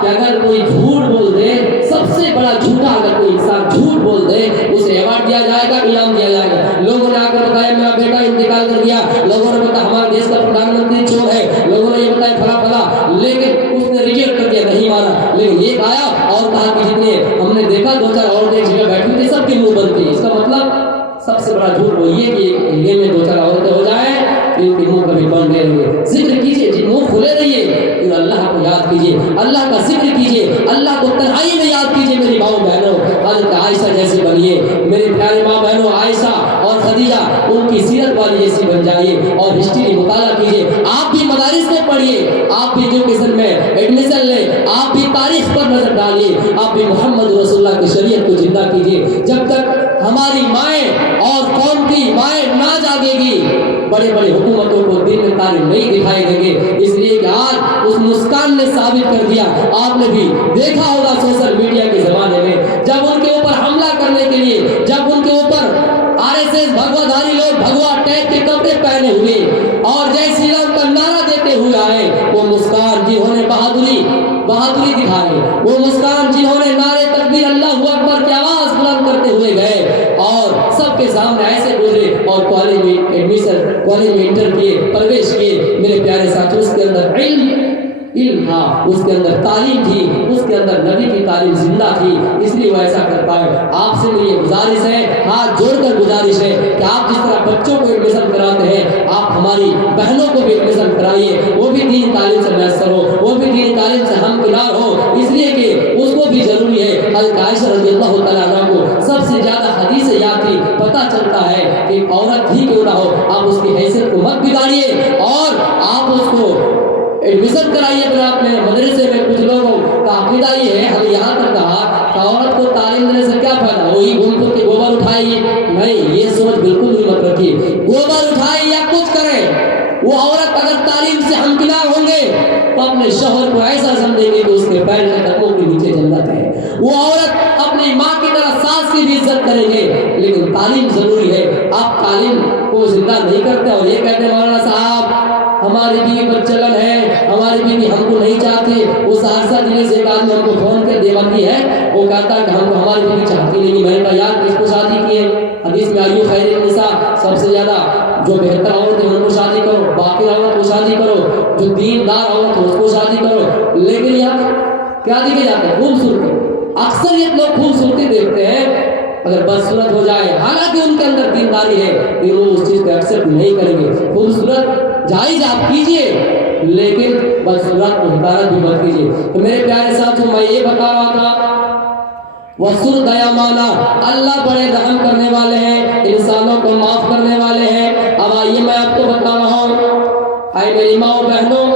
کہ اگر کوئی جھوٹ بول دے، سب سے بڑا جھوٹا اگر کوئی انسان جھوٹ بول دے، اسے ایوارڈ دیا جائے گا، انعام دیا جائے گا۔ لوگوں نے آ کر بتایا میرا بیٹا انتقال کر دیا، لوگوں نے بتایا ہمارے دیش کا پردھان منتری چور ہے، لوگوں نے یہ بتایا فلاں فلاں، لیکن اس نے ریجیکٹ کر دیا، نہیں مانا۔ لیکن ایک آیا اور کہا کہ جتنے ہم نے دیکھا 2-4 عورتیں ایک جگہ بیٹھی تھی، سب کی منہ بند تھی۔ اس کا مطلب سب سے بڑا جھوٹ وہ یہ کہ یہ میں 2-4 عورتیں ہو جائیں، ان کے منہ کبھی بند نہیں رہے۔ ذکر کیجئے، منہ کھلے رہیے، پھر اللہ کو یاد کیجئے، اللہ کا ذکر کیجئے، اللہ کو تنہائی میں یاد کیجئے۔ میری ماں بہنوں، حضرت عائشہ جیسے بنیے، میری پیاری ماں بہنوں، عائشہ اور خدیجہ ان کی سیرت والی جیسی بن جائیے اور ہسٹری مطالعہ کیجئے۔ آپ بھی مدارس میں پڑھیے، آپ بھی ایجوکیشن میں ایڈمیشن لیں، آپ بھی تاریخ پر نظر ڈالیے، آپ بھی محمد رسول اللہ کی شریعت کو زندہ کیجئے۔ جب تک ہماری مائیں اور قوم کی مائیں نہ جاگے گی، بڑے بڑے حکومتوں کو دین میں تعلیم نہیں دکھائی دیں گے۔ اس لیے کہ آج اس مسکان نے ثابت کر دیا، آپ نے بھی دیکھا ہوگا سوشل میڈیا کے زمانے میں، جب ان کے اوپر حملہ کرنے کے لیے، جب ان کے اوپر RSS بھگوا دھاری لوگ بھگوا ٹیپ کے کپڑے پہنے ہوئے اور جے شری رام کا نعرہ دیتے ہوئے آئے، وہ مسکان جنہوں نے بہادری دکھائی، وہ مسکان جنہوں نے نعرے تکبیر اللہ اکبر کی آواز بلند کرتے ہوئے گئے اور سب کے سامنے ایسے گزرے اور کالج میں ایڈمیشن، کالج میں انٹر کیے، پرویش کیے۔ میرے پیارے ساتھی، اس کے اندر علم تھا، اس کے اندر تعلیم تھی، اس کے اندر نبی کی تعلیم زندہ تھی، اس لیے وہ ایسا کر پائے۔ آپ سے میری یہ گزارش ہے، ہاتھ جوڑ کر گزارش ہے کہ آپ جس طرح بچوں کو ایڈمیشن کراتے ہیں، آپ ہماری بہنوں کو بھی ایڈمیشن کرائیے، وہ بھی دین تعلیم سے میسر ہو، وہ بھی دین تعلیم سے ہمکنار ہو، اس لیے کہ اس کو بھی ضروری ہے۔ حضرت عائشہ رضی اللہ تعالیٰ عنہ کو سب سے زیادہ حدیث یاد تھی۔ پتہ چلتا ہے کہ عورت ہی کیوں نہ ہو، آپ اس کی حیثیت کو مت بگاڑیے اور آپ اس کو ایڈمیشن کرائیے اپنے مدرسے میں۔ کچھ لوگوں کا عقیدہ یہ ہے، ہم یہاں تک کہا کہ عورت کو تعلیم دینے سے کیا فائدہ، وہی گھوم پھر کے گوبر اٹھائے گی؟ نہیں، یہ سوچ بالکل بھی مت رکھیے۔ گوبر اٹھائے یا کچھ کرے، وہ عورت اگر تعلیم سے ہمکنار ہوں گے تو اپنے شوہر کو ایسا سمجھیں گے کہ اس کے پیر کے قدموں کے نیچے جنت ہے۔ وہ عورت اپنی ماں کی طرح ساس کی بھی عزت کریں گے، لیکن تعلیم ضروری ہے۔ آپ تعلیم کو زندہ نہیں کرتے اور یہ کہتے ہیں مولانا صاحب ہماری بیوی پر چلن ہے، ہماری بیوی ہم کو نہیں چاہتی۔ وہ سہرسہ ضلع سے ایک آدمی ہم کو فون کر دیواتی ہے، وہ کہتا ہے کہ ہم کو ہماری بیوی چاہتی نہیں۔ میں نے کہا یار کس کو شادی کی ہے؟ حدیث میں آئی خیر النساء، سب سے زیادہ جو بہتر عورت ہے ان کو شادی کرو، باقی عورت کو شادی کرو، جو دیندار عورت ہے اس کو شادی کرو۔ لیکن یہاں کیا دیکھے جاتے ہیں؟ خوبصورتی۔ اکثریت لوگ خوبصورتی دیکھتے ہیں، اگر بدصورت ہو جائے حالانکہ ان کے اندر دینداری ہے لیکن وہ اس چیز کو ایکسپٹ نہیں کریں گے۔ خوبصورت جائز آپ کیجئے لیکن بدصورت کو حقارت بھی مت کیجئے۔ تو میرے پیارے ساتھیوں، میں یہ بتا رہا تھا وَسُرْ دَيَمَانَ، اللہ بڑے رحم کرنے والے ہیں، انسانوں کو معاف کرنے والے ہیں۔ اب آئیے میں آپ کو بتا رہا ہوں، اے میری ماں و بہنوں،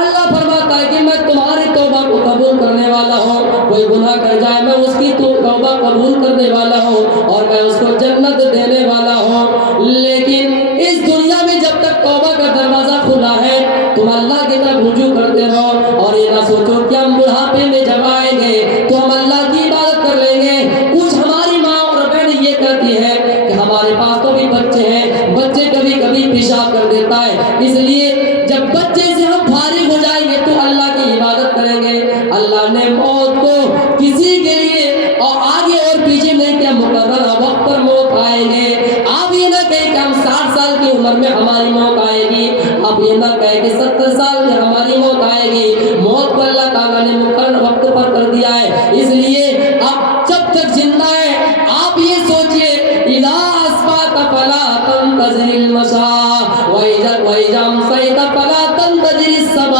اللہ فرماتا ہے کہ میں تمہاری توبہ کو قبول کرنے والا ہوں۔ کوئی گناہ کر جائے میں اس کی توبہ قبول کرنے والا ہوں اور میں اس کو جنت دینے والا ہوں۔ لیکن اس دنیا میں جب تک توبہ کا دروازہ کھلا ہے تم اللہ کی طرف رجوع کرتے رہو اور یہ نہ سوچو کہ ہم بڑھاپے میں جب آئیں گے تو ہم اللہ کی عبادت کر لیں گے۔ کچھ ہماری ماں اور بہن یہ کہتی ہے کہ ہمارے پاس تو بھی بچے ہیں، بچے کبھی کبھی پیشاب کر دیتا ہے، اس لیے جب بچے سے ہم فارغ ہو جائیں گے تو اللہ کی عبادت کریں گے۔ اللہ نے موت کو کسی کے لیے اور آگے اور پیچھے نہیں کیا، مقررہ وقت پر موت آئے گے۔ آپ یہ نہ کہیں کہ ہم 60 سال کی عمر میں ہماری موت آئے گی، آپ یہ نہ کہیں کہ 70 سال میں ہماری موت آئے گی۔ موت کو اللہ تعالیٰ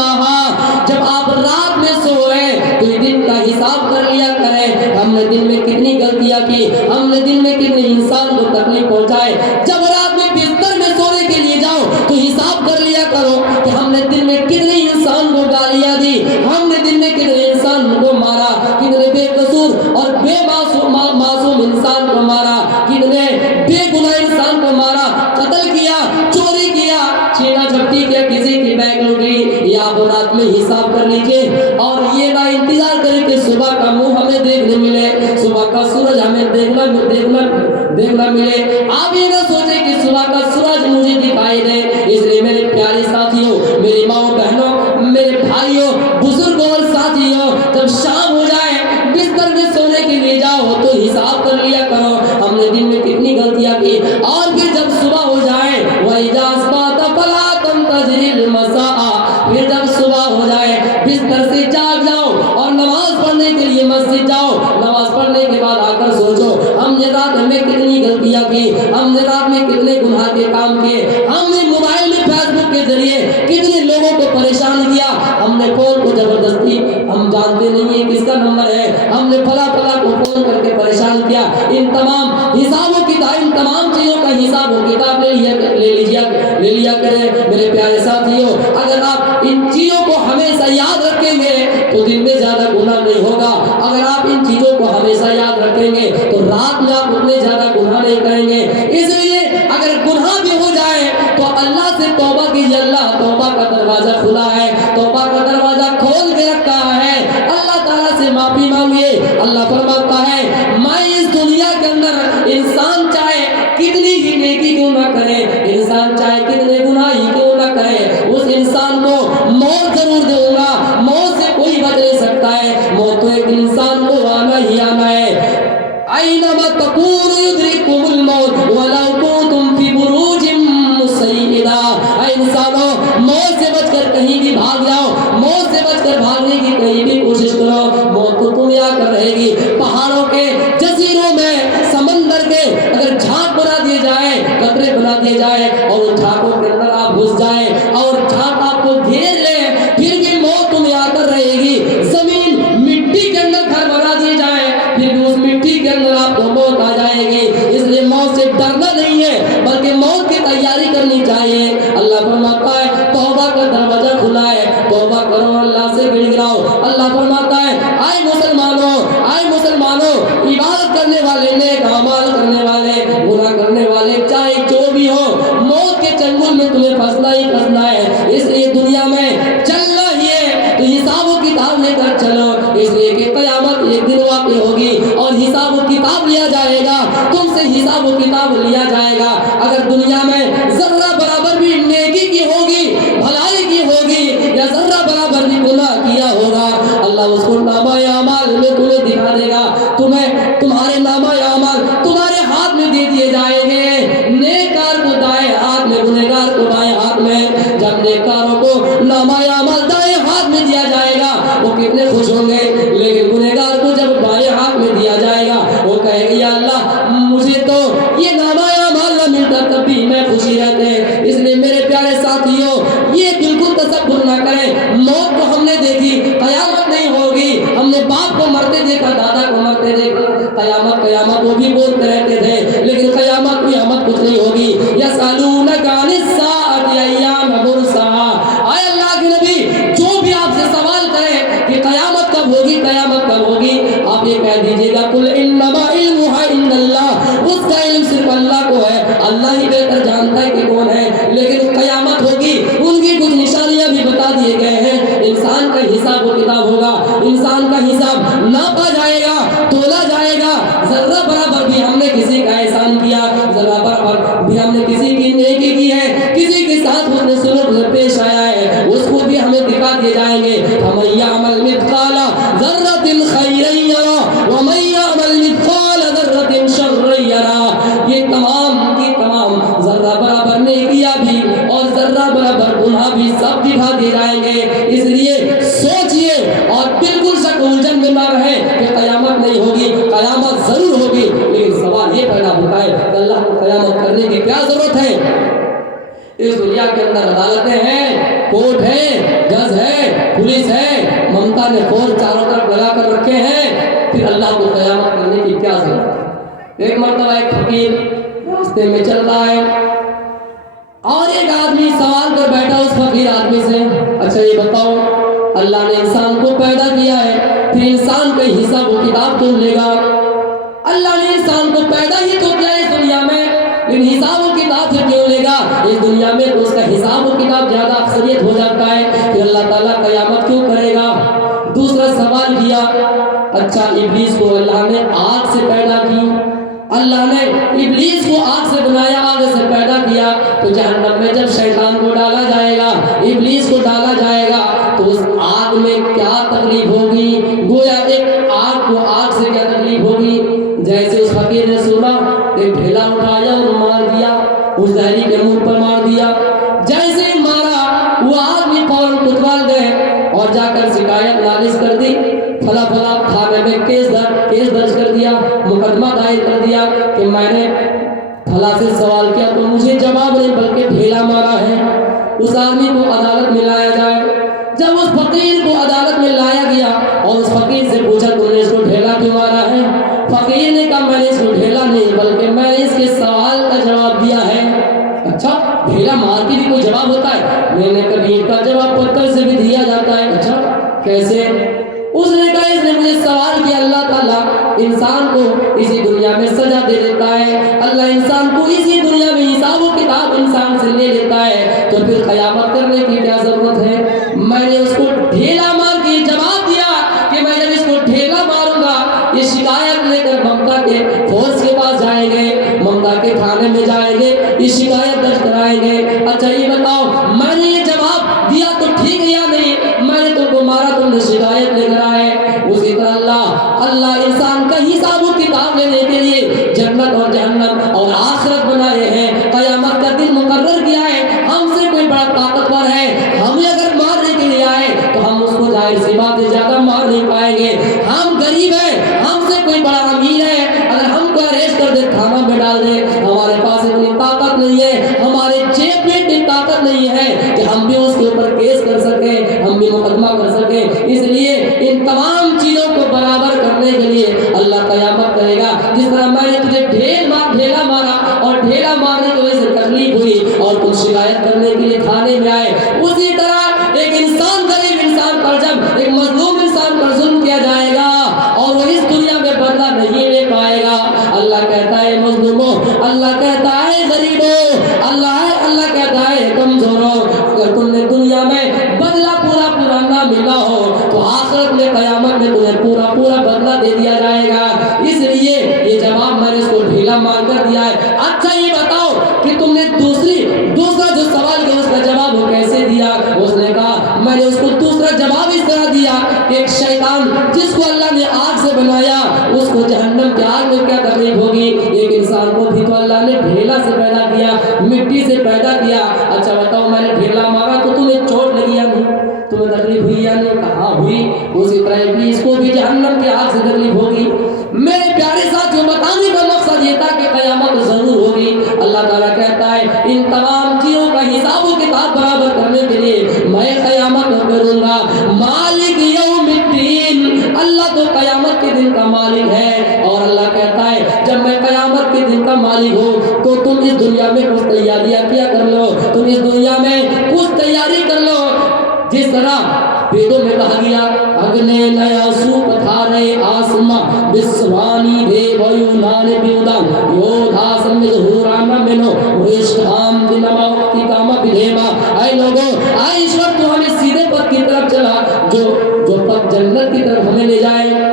صلاها، جب آپ رات میں سوئے تو دن کا حساب کر لیا کریں، ہم نے دن میں کتنی غلطیاں کی، ہم نے دن میں کتنے انسان کو تکلیف پہنچائے۔ جب رات میں بستر میں سونے کے لیے جاؤ تو حساب کر لیا کرو کہ ہم نے دن میں کتنے انسان کو گالیاں دی، ہم نے دن میں کتنے انسان کو مارا، کتنے بے قصور اور بے معصوم انسان کو مارا، کتنے بے گناہ انسان کو مارا، قتل کیا، چوری کیا، چھینا جھپٹی کیا، کسی کی بینک لوٹی۔ یہ آپ رات میں حساب کر لیجئے، اور یہ نہ انتظار کریں کہ صبح کا منہ ہمیں دیکھنے ملے، صبح کا سورج ہمیں دیکھنا ملے۔ آپ یہ نہ سوچیں کہ صبح کا سورج مجھے دکھائی دے۔ اس لیے میرے پیارے ساتھیوں، میری ماں بہنوں، میرے بھائیوں، بزرگوں اور ساتھیوں، جب شام ہو جائے بستر میں سونے کے لیے جاؤ تو حساب کر لیا کرو ہم نے دن میں کتنی غلطیاں کی، اور پھر جب صبح ہو جائے وَإِذَا أَصْبَحْتَ فَلَا تَنتَظِرِ الْمَسَاءَ، پھر جب صبح ہو جائے بستر سے جاگ جاؤ اور نماز پڑھنے کے لیے مسجد جاؤ، نماز پڑھنے کے بعد آ کر سوچو ہم نے رات میں کتنی غلطیاں کی، ہم نے رات میں کتنے گناہ کے کام کیے، ہم نے موبائل میں فیس بک کے ذریعے کتنے لوگوں کو پریشان کیا، ہم نے فون کو زبردستی، ہم جانتے نہیں ہیں کس کا نمبر ہے، ہم نے فلاں کو فون کر کے پریشان کیا۔ ان تمام حسابوں کی ان تمام چیزوں کا حساب و کتاب لے لیا کریں میرے پیارے ساتھیوں۔ اگر آپ ان چیزوں کو ہمیشہ یاد رکھیں گے تو دن میں زیادہ گناہ نہیں ہوگا، اگر آپ ان چیزوں کو ہمیشہ یاد رکھیں گے تو رات میں آپ اتنے زیادہ گناہ نہیں کریں گے۔ اس لیے اگر گناہ بھی ہو جائے تو اللہ سے توبہ کیجیے، اللہ توبہ کا دروازہ کھلا ہے، توبہ کا دروازہ کھول کے رکھا ہے، اللہ تعالیٰ سے معافی مانگیے۔ اللہ فرماتا ہے میں اس دنیا کے اندر انسان چاہے کتنی ہی نیکی کیوں نہ کرے، انسان چاہے کتنے گناہ ہی کیوں نہ کرے، اس انسان کو موت ضرور دوں گا، موت سے کوئی بچ نہیں سکتا ہے، موت تو ایک انسان کو آنا ہی آنا ہے۔ اینما تکونوا یدرککم الموت ولو کنتم فی بروج مشیدہ، اے انسانوں موت سے بچ کر کہیں بھی بھاگ جاؤ، موت سے بچ کر بھاگنے کی کہیں بھی کوشش کرو، موت تو تمہیں آ کر رہے گی۔ پہاڑوں کے جزیروں میں، سمندر کے اگر جھانک بنا دیے جائے، قطرے بنا دیے جائے اور ان جھانکوں کے اندر آپ گھس جائیں اور جھانک آپ کو گھیر لے، پھر بھی موت تمہیں آ کر رہے گی۔ زمین مٹی کے اندر گھر بنا دی جائے پھر بھی اس مٹی کے اندر آپ کو موت آ جائے گی۔ اس لیے موت سے ڈرنا نہیں ہے بلکہ موت کی تیاری کرنی چاہیے۔ اللہ فرماتا ہے توبہ کا دروازہ کھلا ہے، توبہ کرو، اللہ سے گڑ گڑاؤ۔ اللہ فرماتا ہے آئے مسلمانوں، عبادت کرنے والے، نیک اعمال کرنے والے، گناہ کرنے والے، چاہے جو بھی ہو، موت کے چنگل میں تمہیں پھنسنا ہی پھنسنا ہے۔ اس لیے دنیا میں چلنا ہی ہے تو حساب و کتاب لے کر چلو، اس لیے کہ قیامت ایک دن واقع ہوگی اور حساب و کتاب لیا جائے گا، تم سے حساب و کتاب لیا جائے گا۔ اگر دنیا میں ذرہ برابر بھی نیکی کی ہوگی، بھلائی کی ہوگی، یا ذرہ برابر بھی گناہ کیا ہوگا، اللہ اس کو نامہ اعمال میں تمہیں دکھا دے گا، تمہارے نامہ اعمال تمہارے ہاتھ میں دے دیے جائیں گے، نیکار کو دائیں ہاتھ میں، گنہگار کو بائیں ہاتھ میں۔ جب نیکاروں کو نامہ اعمال دائیں ہاتھ میں دیا جائے گا وہ کتنے خوش ہوں گے، لیکن گنہگار کو جب بائیں ہاتھ میں دیا جائے گا وہ کہے گی یا اللہ مجھے تو یہ نامہ اعمال نہ ملتا تب بھی میں خوشی رہتے ہیں۔ اس لیے میرے پیارے ساتھیوں یہ بالکل تصور نہ کریں، موت کو ہم نے دیکھی، قیامت نہیں ہوگی، ہم نے باپ کو مرتے دیکھا، دادا کو مرتے دیکھا، قیامت وہ بھی بولتے رہتے تھے، لیکن قیامت کچھ نہیں ہوگی۔ یسألونک عن الساعة ایان مرساہا، اے اللہ کے نبی جو بھی آپ سے سوال کرے کہ قیامت کب ہوگی، آپ یہ کہہ دیجئے گا قل انما علمها عند اللہ، اس کا علم صرف اللہ کو ہے، اللہ ہی بہتر جانتا ہے کہ کون ہے، لیکن قیامت ہوگی، ان کی کچھ نشانیاں بھی بتا دیے گئے ہیں۔ انسان کا حساب و کتاب ہوگا، انسان کا حساب ناپا جائے گا، تولا جائے گا، ذرہ برابر بھی ہم نے کسی کا احسان کیا، ذرہ برابر بھی ہم نے کسی کی نیکی کی ہے، کسی کے ساتھ حسن سلوک سے پیش آیا ہے، اس کو بھی ہمیں دکھا دیے جائیں گے۔ فَمَن يَعْمَلْ مِثْقَالَ ذَرَّةٍ خَيْرًا يَرَهُ وَمَن يَعْمَلْ مِثْقَالَ ذَرَّةٍ شَرًّا يَرَهُ، یہ تمام کی تمام ذرہ برابر نیکیاں بھی اور ذرہ برابر گناہ بھی سب دکھا دیے جائیں گے۔ اس لیے سوچئے اور بالکل شک الجھن میں نہ رہے کہ قیامت نہیں ہوگی، قیامت ضرور ہوگی، لیکن سوال یہ پیدا ہوتا ہے کہ اللہ کو قیامت کرنے کی کیا ضرورت ہے؟ اس دنیا کے اندر عدالتیں ہیں، کورٹ ہے، جج ہے، ابلیس ہے ممتا نے فوج چاروں طرف لگا کر رکھے ہیں، پھر اللہ کو قیامت کرنے کی کیا ضرورت ہے؟ ایک مرتبہ ایک فقیر راستے میں چل رہا ہے اور ایک آدمی سوال کر بیٹھا اس فقیر آدمی سے، اچھا یہ بتاؤ اللہ نے انسان کو پیدا کیا ہے، پھر انسان کا حساب و کتاب کیوں لے گا؟ اللہ نے انسان کو پیدا ہی تو کیا اس دنیا میں، لیکن حساب و کتاب سے کیوں لے گا؟ اس دنیا میں تو اس کا حساب و کتاب زیادہ اکثریت ہو جاتا ہے، پھر اللہ تعالیٰ قیامت کیوں کرے گا؟ دوسرا سوال کیا، اچھا ابلیس کو اللہ نے آگ سے پیدا کی، اللہ نے ابلیس کو آگ سے بنایا، آگ سے پیدا کیا، تو جہنم میں جب شیطان کو ڈالا جائے گا، ابلیس کو ڈالا جائے گا، تو اس آگ میں کیا تکلیف ہوگی؟ گویا ایک آگ کو آگ سے کیا تکلیف ہوگی؟ جیسے اس فقیر نے سنا، ایک ڈھیلا اٹھایا اور مار دیا، اس زہری کے منہ پر مار دیا، جیسے ہی مارا وہ آدمی فوراً کوتوال گئے اور جا کر شکایت نالش کر دی، فلاں فلاں تھانے میں کیس درج کر دیا، مقدمہ دائر کر دیا کہ میں نے فلاں سے سوال کیا تو مجھے جواب نہیں بلکہ ڈھیلا مارا ہے، اس آدمی کو عدالت میں لایا جائے۔ جب اس فقیر کو عدالت میں لایا گیا اور اس فقیر سے پوچھا تم نے اس کو ڈھیلا کیوں مارا ہے؟ فقیر نے کہا میں نے اس کو ڈھیلا نہیں بلکہ میں نے اس کے سوال کا جواب دیا ہے۔ اچھا ڈھیلا مار کے بھی کوئی جواب ہوتا ہے؟ میں نے کبھی ان کا جواب پتھر سے بھی دیا جاتا ہے۔ اچھا کیسے؟ اس نے کہا اس نے مجھے سوال کیا، اللہ تعالیٰ انسان کو اسی دنیا میں سزا دے دیتا ہے، اللہ انسان کو اسی دنیا میں حساب و کتاب انسان سے لے لیتا ہے، تو پھر قیامت کرنے کی کیا ضرورت ہے؟ میں نے اس کو ڈھیلا مار کے جواب دیا کہ میں جب اس کو ڈھیلا ماروں گا یہ شکایت لے کر ممتا کے فورس کے پاس جائیں گے، ممتا کے تھانے میں جائیں گے، یہ شکایت درج کرائیں گے۔ اچھا یہ بتاؤ میں نے یہ جواب دیا تو ٹھیک ہے یا نہیں؟ میں نے تم کو مارا، تم نے شکایت لے کر آئے۔ اسی طرح اللہ انسان کا حساب و کتاب لینے کے لیے جنت اور جہنم اور آخرت بنائے ہیں، قیامت کا دن مقرر کیا ہے۔ ہم سے کوئی بڑا طاقتور ہے، ہمیں اگر مارنے کے لیے آئے تو ہم اس کو ظاہر سی بات ہے زیادہ مار نہیں پائیں گے۔ ہم غریب ہیں، ہم سے کوئی بڑا امیر ہے، اگر ہم کو اریسٹ کر دے تھانہ میں ڈال دے، ہمارے پاس اتنی طاقت نہیں ہے، ہمارے جیب میں اتنی طاقت نہیں ہے کہ ہم بھی اس کے اوپر کیس کر سکیں، ہم بھی مقدمہ کر سکیں۔ اس لیے ان تمام چیزوں کو برابر کرنے کے لیے اللہ قیامت کرے گا۔ جس طرح میں نے تجھے ڈھیلا مارا اور ڈھیلا مارنے کی وجہ سے تکلیف ہوئی اور تم شکایت کرنے کے لیے تھانے میں آئے، اسی طرح ایک انسان غریب انسان پر جب ایک مظلوم انسان پر ظلم کیا جائے گا اور وہ اس دنیا میں بدلہ نہیں لے پائے گا، اللہ کہتا ہے مظلوموں، اللہ کہتا ہے غریبوں، اللہ کہتا ہے کمزوروں، اگر تم نے دنیا میں بدلہ پورا نہ ملا ہو تو آخرت میں قیامت میں تمہیں پورا بدلہ دے دیا جائے گا۔ اس لیے یہ جواب میں نے اس کو ڈھیلا مار کر دیا ہے۔ اچھا یہ بتاؤ کہ تم نے دوسرا جو سوال کیا اس کا جواب وہ کیسے دیا؟ اس نے کہا میں نے اس کو دوسرا جواب اس طرح دیا کہ ایک شیطان جس کو اللہ نے آگ سے بنایا اس کو جہنم کی آگ میں کیا تکلیف ہوگی؟ ایک انسان کو بھی تو اللہ نے ڈھیلا سے پیدا کیا، مٹی سے پیدا کیا۔ اچھا بتاؤ میں نے ڈھیلا مارا تو تمہیں چوٹ لگی یا نہیں؟ تمہیں تکلیف ہوئی یا نہیں؟ کہاں ہوئی؟ اسی طرح ابلیس کو بھی جہنم کی آگ سے تکلیف ہوگی۔ میرے پیارے ساتھیوں بتانے کا مقصد یہ تھا کہ قیامت ضرور ہوگی۔ اللہ تعالیٰ کہتا ہے ان تمام چیزوں کا حساب و کتاب برابر کرنے کے لیے میں قیامت کروں گا۔ مالک یوم الدین، اللہ تو قیامت کے دن کا مالک ہے، اور اللہ کہتا ہے جب میں قیامت کے دن کا مالک ہوں تو تم اس دنیا میں کچھ تیاریاں کیا کر لو، تم اس دنیا میں کچھ تیاری کر لو۔ جس طرح ویدوں میں کہا گیا اگنے نیا سوپ تھارے آسما بسوانی دے ویونان بیودان یودھا سمجھ ظہورانا منو ویشتام دنما وقتی کاما بدھیما۔ اے لوگوں، اے ایشور تو ہمیں سیدھے پتھ کی طرف چلا، جو پتھ جنت کی طرف ہمیں لے جائے،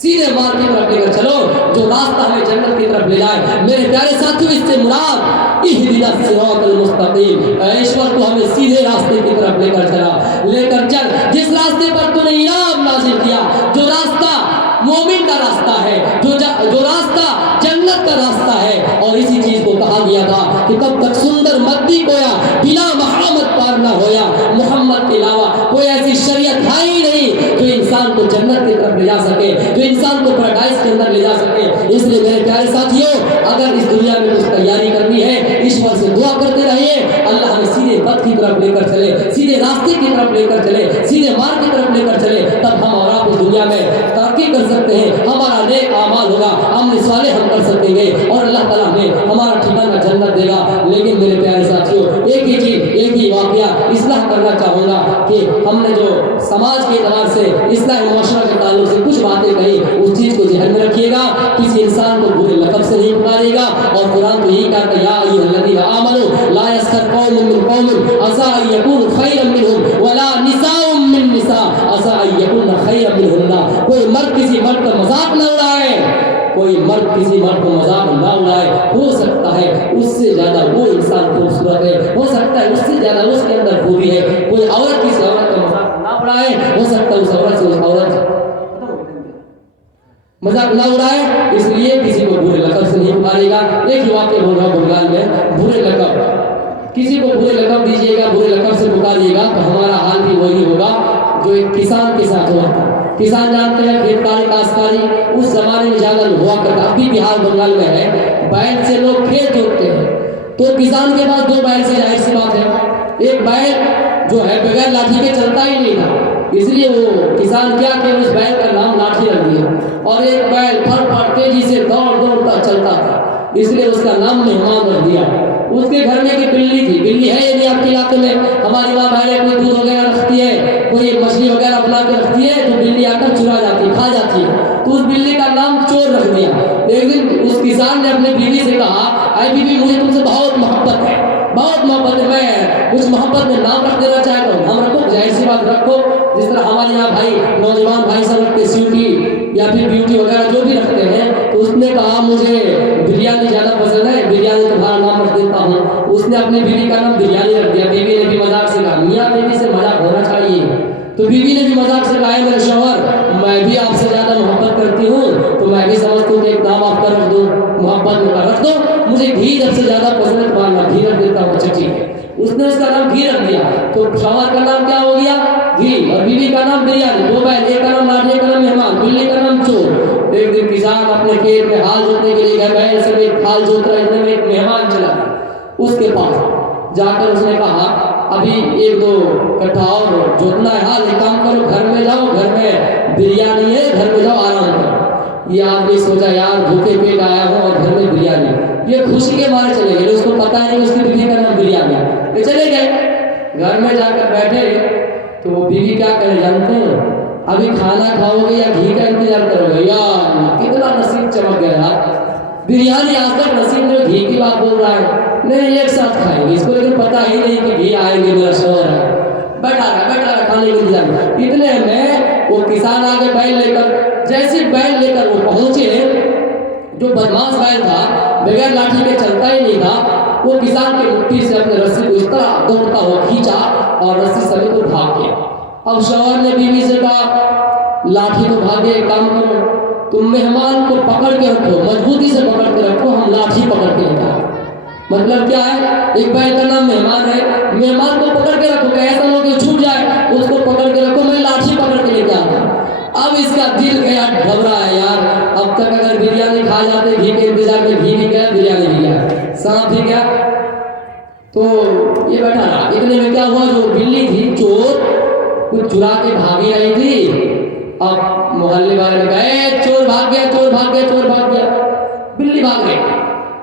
سیدھے مارگ کی طرف لے کر چلو جو راستہ ہمیں جنت کی طرف لے جائے۔ میرے پیارے ساتھیوں اس سے مراد اہدنا الصراط المستقیم، اے ایشور تو ہمیں سیدھے راستے کی طرف لے کر چل، جس راستے پر تو نے انعام نازل کیا، جو راستہ مومن کا راستہ ہے، جو راستہ جنت کا راستہ ہے۔ اور اسی چیز کو کہا گیا تھا کہ کب تک سندر مدی کویا بنا محمد پار نہ ہویا، محمد کے علاوہ کوئی ایسی شریعت ہے ہی نہیں جو انسان کو جنت کی طرف لے جا سکے، جو انسان کو پیراڈائز کے اندر لے جا سکے۔ اس لیے میرے پیارے ساتھیوں اگر اس دنیا میں کچھ تیاری کرنی ہے ایشور سے دعا کرتے رہیے اللہ ہمیں سیدھے پتھ کی طرف لے کر چلے، سیدھے راستے کی طرف لے کر چلے, سیدھے مارگ کی طرف لے کر چلے, تب ہم اور آپ اس دنیا میں ترقی کر سکتے ہیں, ہمارا نیک اعمال ہوگا, عمل صالح ہم کر سکیں گے اور اللہ تعالیٰ ہمیں ہمارا ٹھکانہ جنت دے گا. لیکن میرے پیارے ساتھیوں, ایک ہی چیز, ایک ہی واقعہ اصلاح کرنا چاہوں گا کہ ہم نے جو سماج کے اعتبار سے اصلاح معاشرہ کے تعلق سے کچھ باتیں کہی, اس چیز کو ذہن میں رکھیے گا. کسی انسان کو برے لقب سے نہیں پکارے گا, اور قرآن تو یہی کہتا ہے یا ایھا الذین آمنوا لا یسخر قوم من قوم عسى ان یکونوا خیرا منهم ولا نساء من نساء عسى ان یکن خیرا منهن. کوئی مرد کسی مرد کا مذاق نہ اڑائے, کوئی مرد کسی مرد کو مذاق نہ اڑائے. ہو سکتا ہے اس سے زیادہ وہ انسان خوبصورت ہے, ہو سکتا ہے اس سے زیادہ اس کے اندر خوبی ہے. کوئی عورت کسی عورت کا مذاق نہ اڑائے, ہو سکتا ہے اس عورت سے اس عورت مذاق نہ اڑائے. اس لیے کسی کو برے لقب سے نہیں پکارے گا. ایک ہی واقعہ بول رہا ہوں بنگال میں, برے لقب, کسی کو برے لقب دیجیے گا, برے لقب سے پکاریے گا تو ہمارا حال بھی وہی ہوگا جو ایک کسان کے ساتھ ہوا تھا. کسان جانتے ہیں کھیت کاری کاشتکاری اس زمانے میں زیادہ ہوا کرتا, ابھی بہار بنگال میں ہے, بیل سے لوگ کھیت جوتتے ہیں. تو کسان کے پاس 2 بیل سے ظاہر سی بات ہے, ایک بیل جو ہے بغیر لاٹھی کے چلتا ہی نہیں تھا, اس لیے وہ کسان کیا کہ اس بیل کا نام لاٹھی رکھ دیا, اور ایک بیل پھر پھر تیزی سے دوڑتا چلتا تھا, اس لیے اس کا نام مہمان رکھ دیا. اس کے گھر میں ایک بلی تھی. بلی ہے یعنی آپ کے علاقے میں ہماری ماں بہنیں کوئی دودھ وغیرہ رکھتی ہے, کوئی مچھلی وغیرہ بنا کے رکھتی ہے, تو بلی آ کر چرا جاتی ہے, کھا جاتی ہے. تو اس بلی کا نام چور رکھ دیا. ایک دن اس کسان نے اپنے بیوی سے کہا, اے بیوی مجھے تم سے بہت محبت ہے, بہت محبت ہے, میں کچھ محبت میں نام رکھ دینا چاہتا ہوں. ہم رکھو, ظاہر سی بات رکھو, جس طرح ہمارے یہاں بھائی نوجوان بھائی سب رکھتے سیوٹی یا پھر بیوٹی وغیرہ جو بھی رکھتے ہیں. تو اس نے کہا مجھے بریانی زیادہ پسند ہے, بریانی تمہارا نام رکھ دیتا ہوں. اس نے اپنی بیوی کا نام بریانی رکھ دیا. بیوی نے بھی مذاق سے کہا میاں بیوی سے مذاق ہونا چاہیے. تو بیوی نے بھی مذاق سے کہا میرے شوہر میں بھی آپ سے زیادہ محبت کرتی ہوں, تو میں بھی سمجھتی ہوں کہ ایک نام آپ کا رکھ دو, محبت میں رکھ دو, مجھے گھی جب سے زیادہ پسند ہے تمہارا نام گھی رکھ دیتا ہوں. اچھا ٹھیک ہے. اس نے اس کا نام گھی رکھ دیا. تو شوہر کا نام کیا ہو گیا؟ گھی, اور بیوی کا نام بریانی. 2 بیل, ایک کا نام لاٹھی, ایک کا نام مہمان, بلی کا نام چور. ایک دن کسان اپنے کھیت میں ہال جوتنے کے لیے گئے, بیل سے ایک ہال جوت رہا, اتنے میں ایک مہمان چلا اس کے پاس. جا کر اس نے کہا ابھی 1-2 کٹھا اور جوتنا ہے, ہال ایک کام کرو, گھر میں جاؤ, گھر میں بریانی ہے, گھر میں جاؤ آرام کرو. یہ آدمی سوچا یار بھوکے پیٹ آیا ہوں اور گھر میں بریانی, یہ خوشی کے مارے چلے گئے. اس کو پتا نہیں اس کی بیوی کا نام بریانی ہے. یہ چلے گئے, گھر میں جا کر بیٹھے تو وہ بیوی کیا کرے جانتے ہیں, ابھی کھانا کھاؤ گے یا گھی کا انتظار کرو گے؟ یار کتنا نصیب چمک گیا یار, بریانی آج تک نصیب میں گھی کی بات بول رہا ہے. نہیں ایک ساتھ کھائیں گے, اس کو لیکن پتا ہی نہیں کہ گھی آئیں گے, میرا شوہر ہے بیٹھا رہا کھانے کے انتظار میں. اتنے میں وہ کسان آگے بیل لے کر, جیسے بیل لے کر وہ پہنچے, جو بدماش بیل تھا بغیر لاٹھی کے چلتا ہی نہیں تھا, وہ کسان کی مٹھی سے اپنے رسی کو اس طرح دوڑتا ہوا کھینچا اور رسی سمیت کو بھاگ گیا. اب شوہر نے بیوی سے کہا لاٹھی تو بھاگے, ایک کام کرو تم مہمان کو پکڑ کے رکھو, مضبوطی سے پکڑ کے رکھو, ہم لاٹھی پکڑ کے لے جائیں. مطلب کیا ہے, ایک بیل کا نام مہمان ہے, مہمان کو پکڑ کے رکھو, ایسا ہو کہ چھوٹ جائے, اس کو پکڑ کے رکھو, میں لاٹھی پکڑ کے لے کے آتا ہوں. اب اس کا دل گیا گھبرا ہے یار, اب تک اگر بریانی کھا جاتے گھی کے انتظار میں, گھی بھی گیا بریانی بھی گیا, سانپ بھی گیا. تو یہ بیٹھا رہا. اتنے میں کیا ہوا, جو بلی تھی چور کچھ چرا کے بھاگی آئی تھی. اب محلے والے نے کہا چور بھاگ گیا, چور بھاگ گیا, چور بھاگ گیا, بلی بھاگ گئی.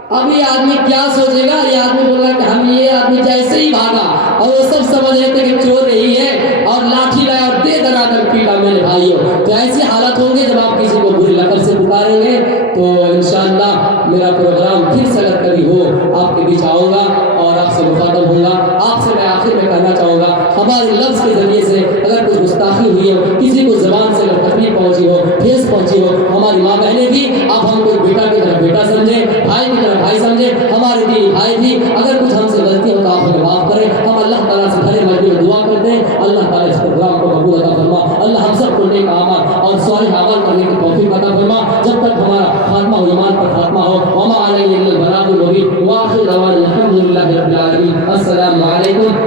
اب یہ آدمی کیا سوچے گا, یہ آدمی بول رہا کہ ہم یہ آدمی جیسے ہی بھاگا اور وہ سب سمجھ رہے تھے کہ چور رہی ہے, اور لاٹھی لایا اور دے دنا کر پیٹا میرے بھائیوں. تو ایسی حالت ہوں گے جب آپ کسی کو برے لقب سے پکاریں گے. تو انشاءاللہ میرا پروگرام پھر سے اگر کبھی ہو آپ کے بیچ آؤں گا اور آپ سے مخاطب ہوں گا. آپ سے میں آخر میں کہنا چاہوں گا, ہمارے لفظ کے ذریعے سے اگر کچھ گستاخی ہوئی ہو, کسی کو زبان سے اگر تکلیف پہنچی ہو, ٹھیس پہنچی ہو, ہماری ماں بہنیں بھی آپ ہم کو بیٹا کی طرح بیٹا سمجھیں, بھائی کی طرح بھائی سمجھیں, ہمارے بھی بھائی بھی. اگر کچھ ہم سے غلطی ہو تو آپ ہمیں معاف کریں. ہم اللہ تعالیٰ سے بھرے مجبور دعا کرتے ہیں, اللہ تعالیٰ اس پروگرام کو قبول عطا فرما. اللہ ہم سب کو نیک اعمال اور صالح اعمال کرنے کی توفیق عطا فرما. جب تک ہمارا خاتمہ ایمان پر خاتمہ ہو, وما علینا الا البلاغ المبین. وآخر دعوانا الحمد للہ رب العالمین. السلام علیکم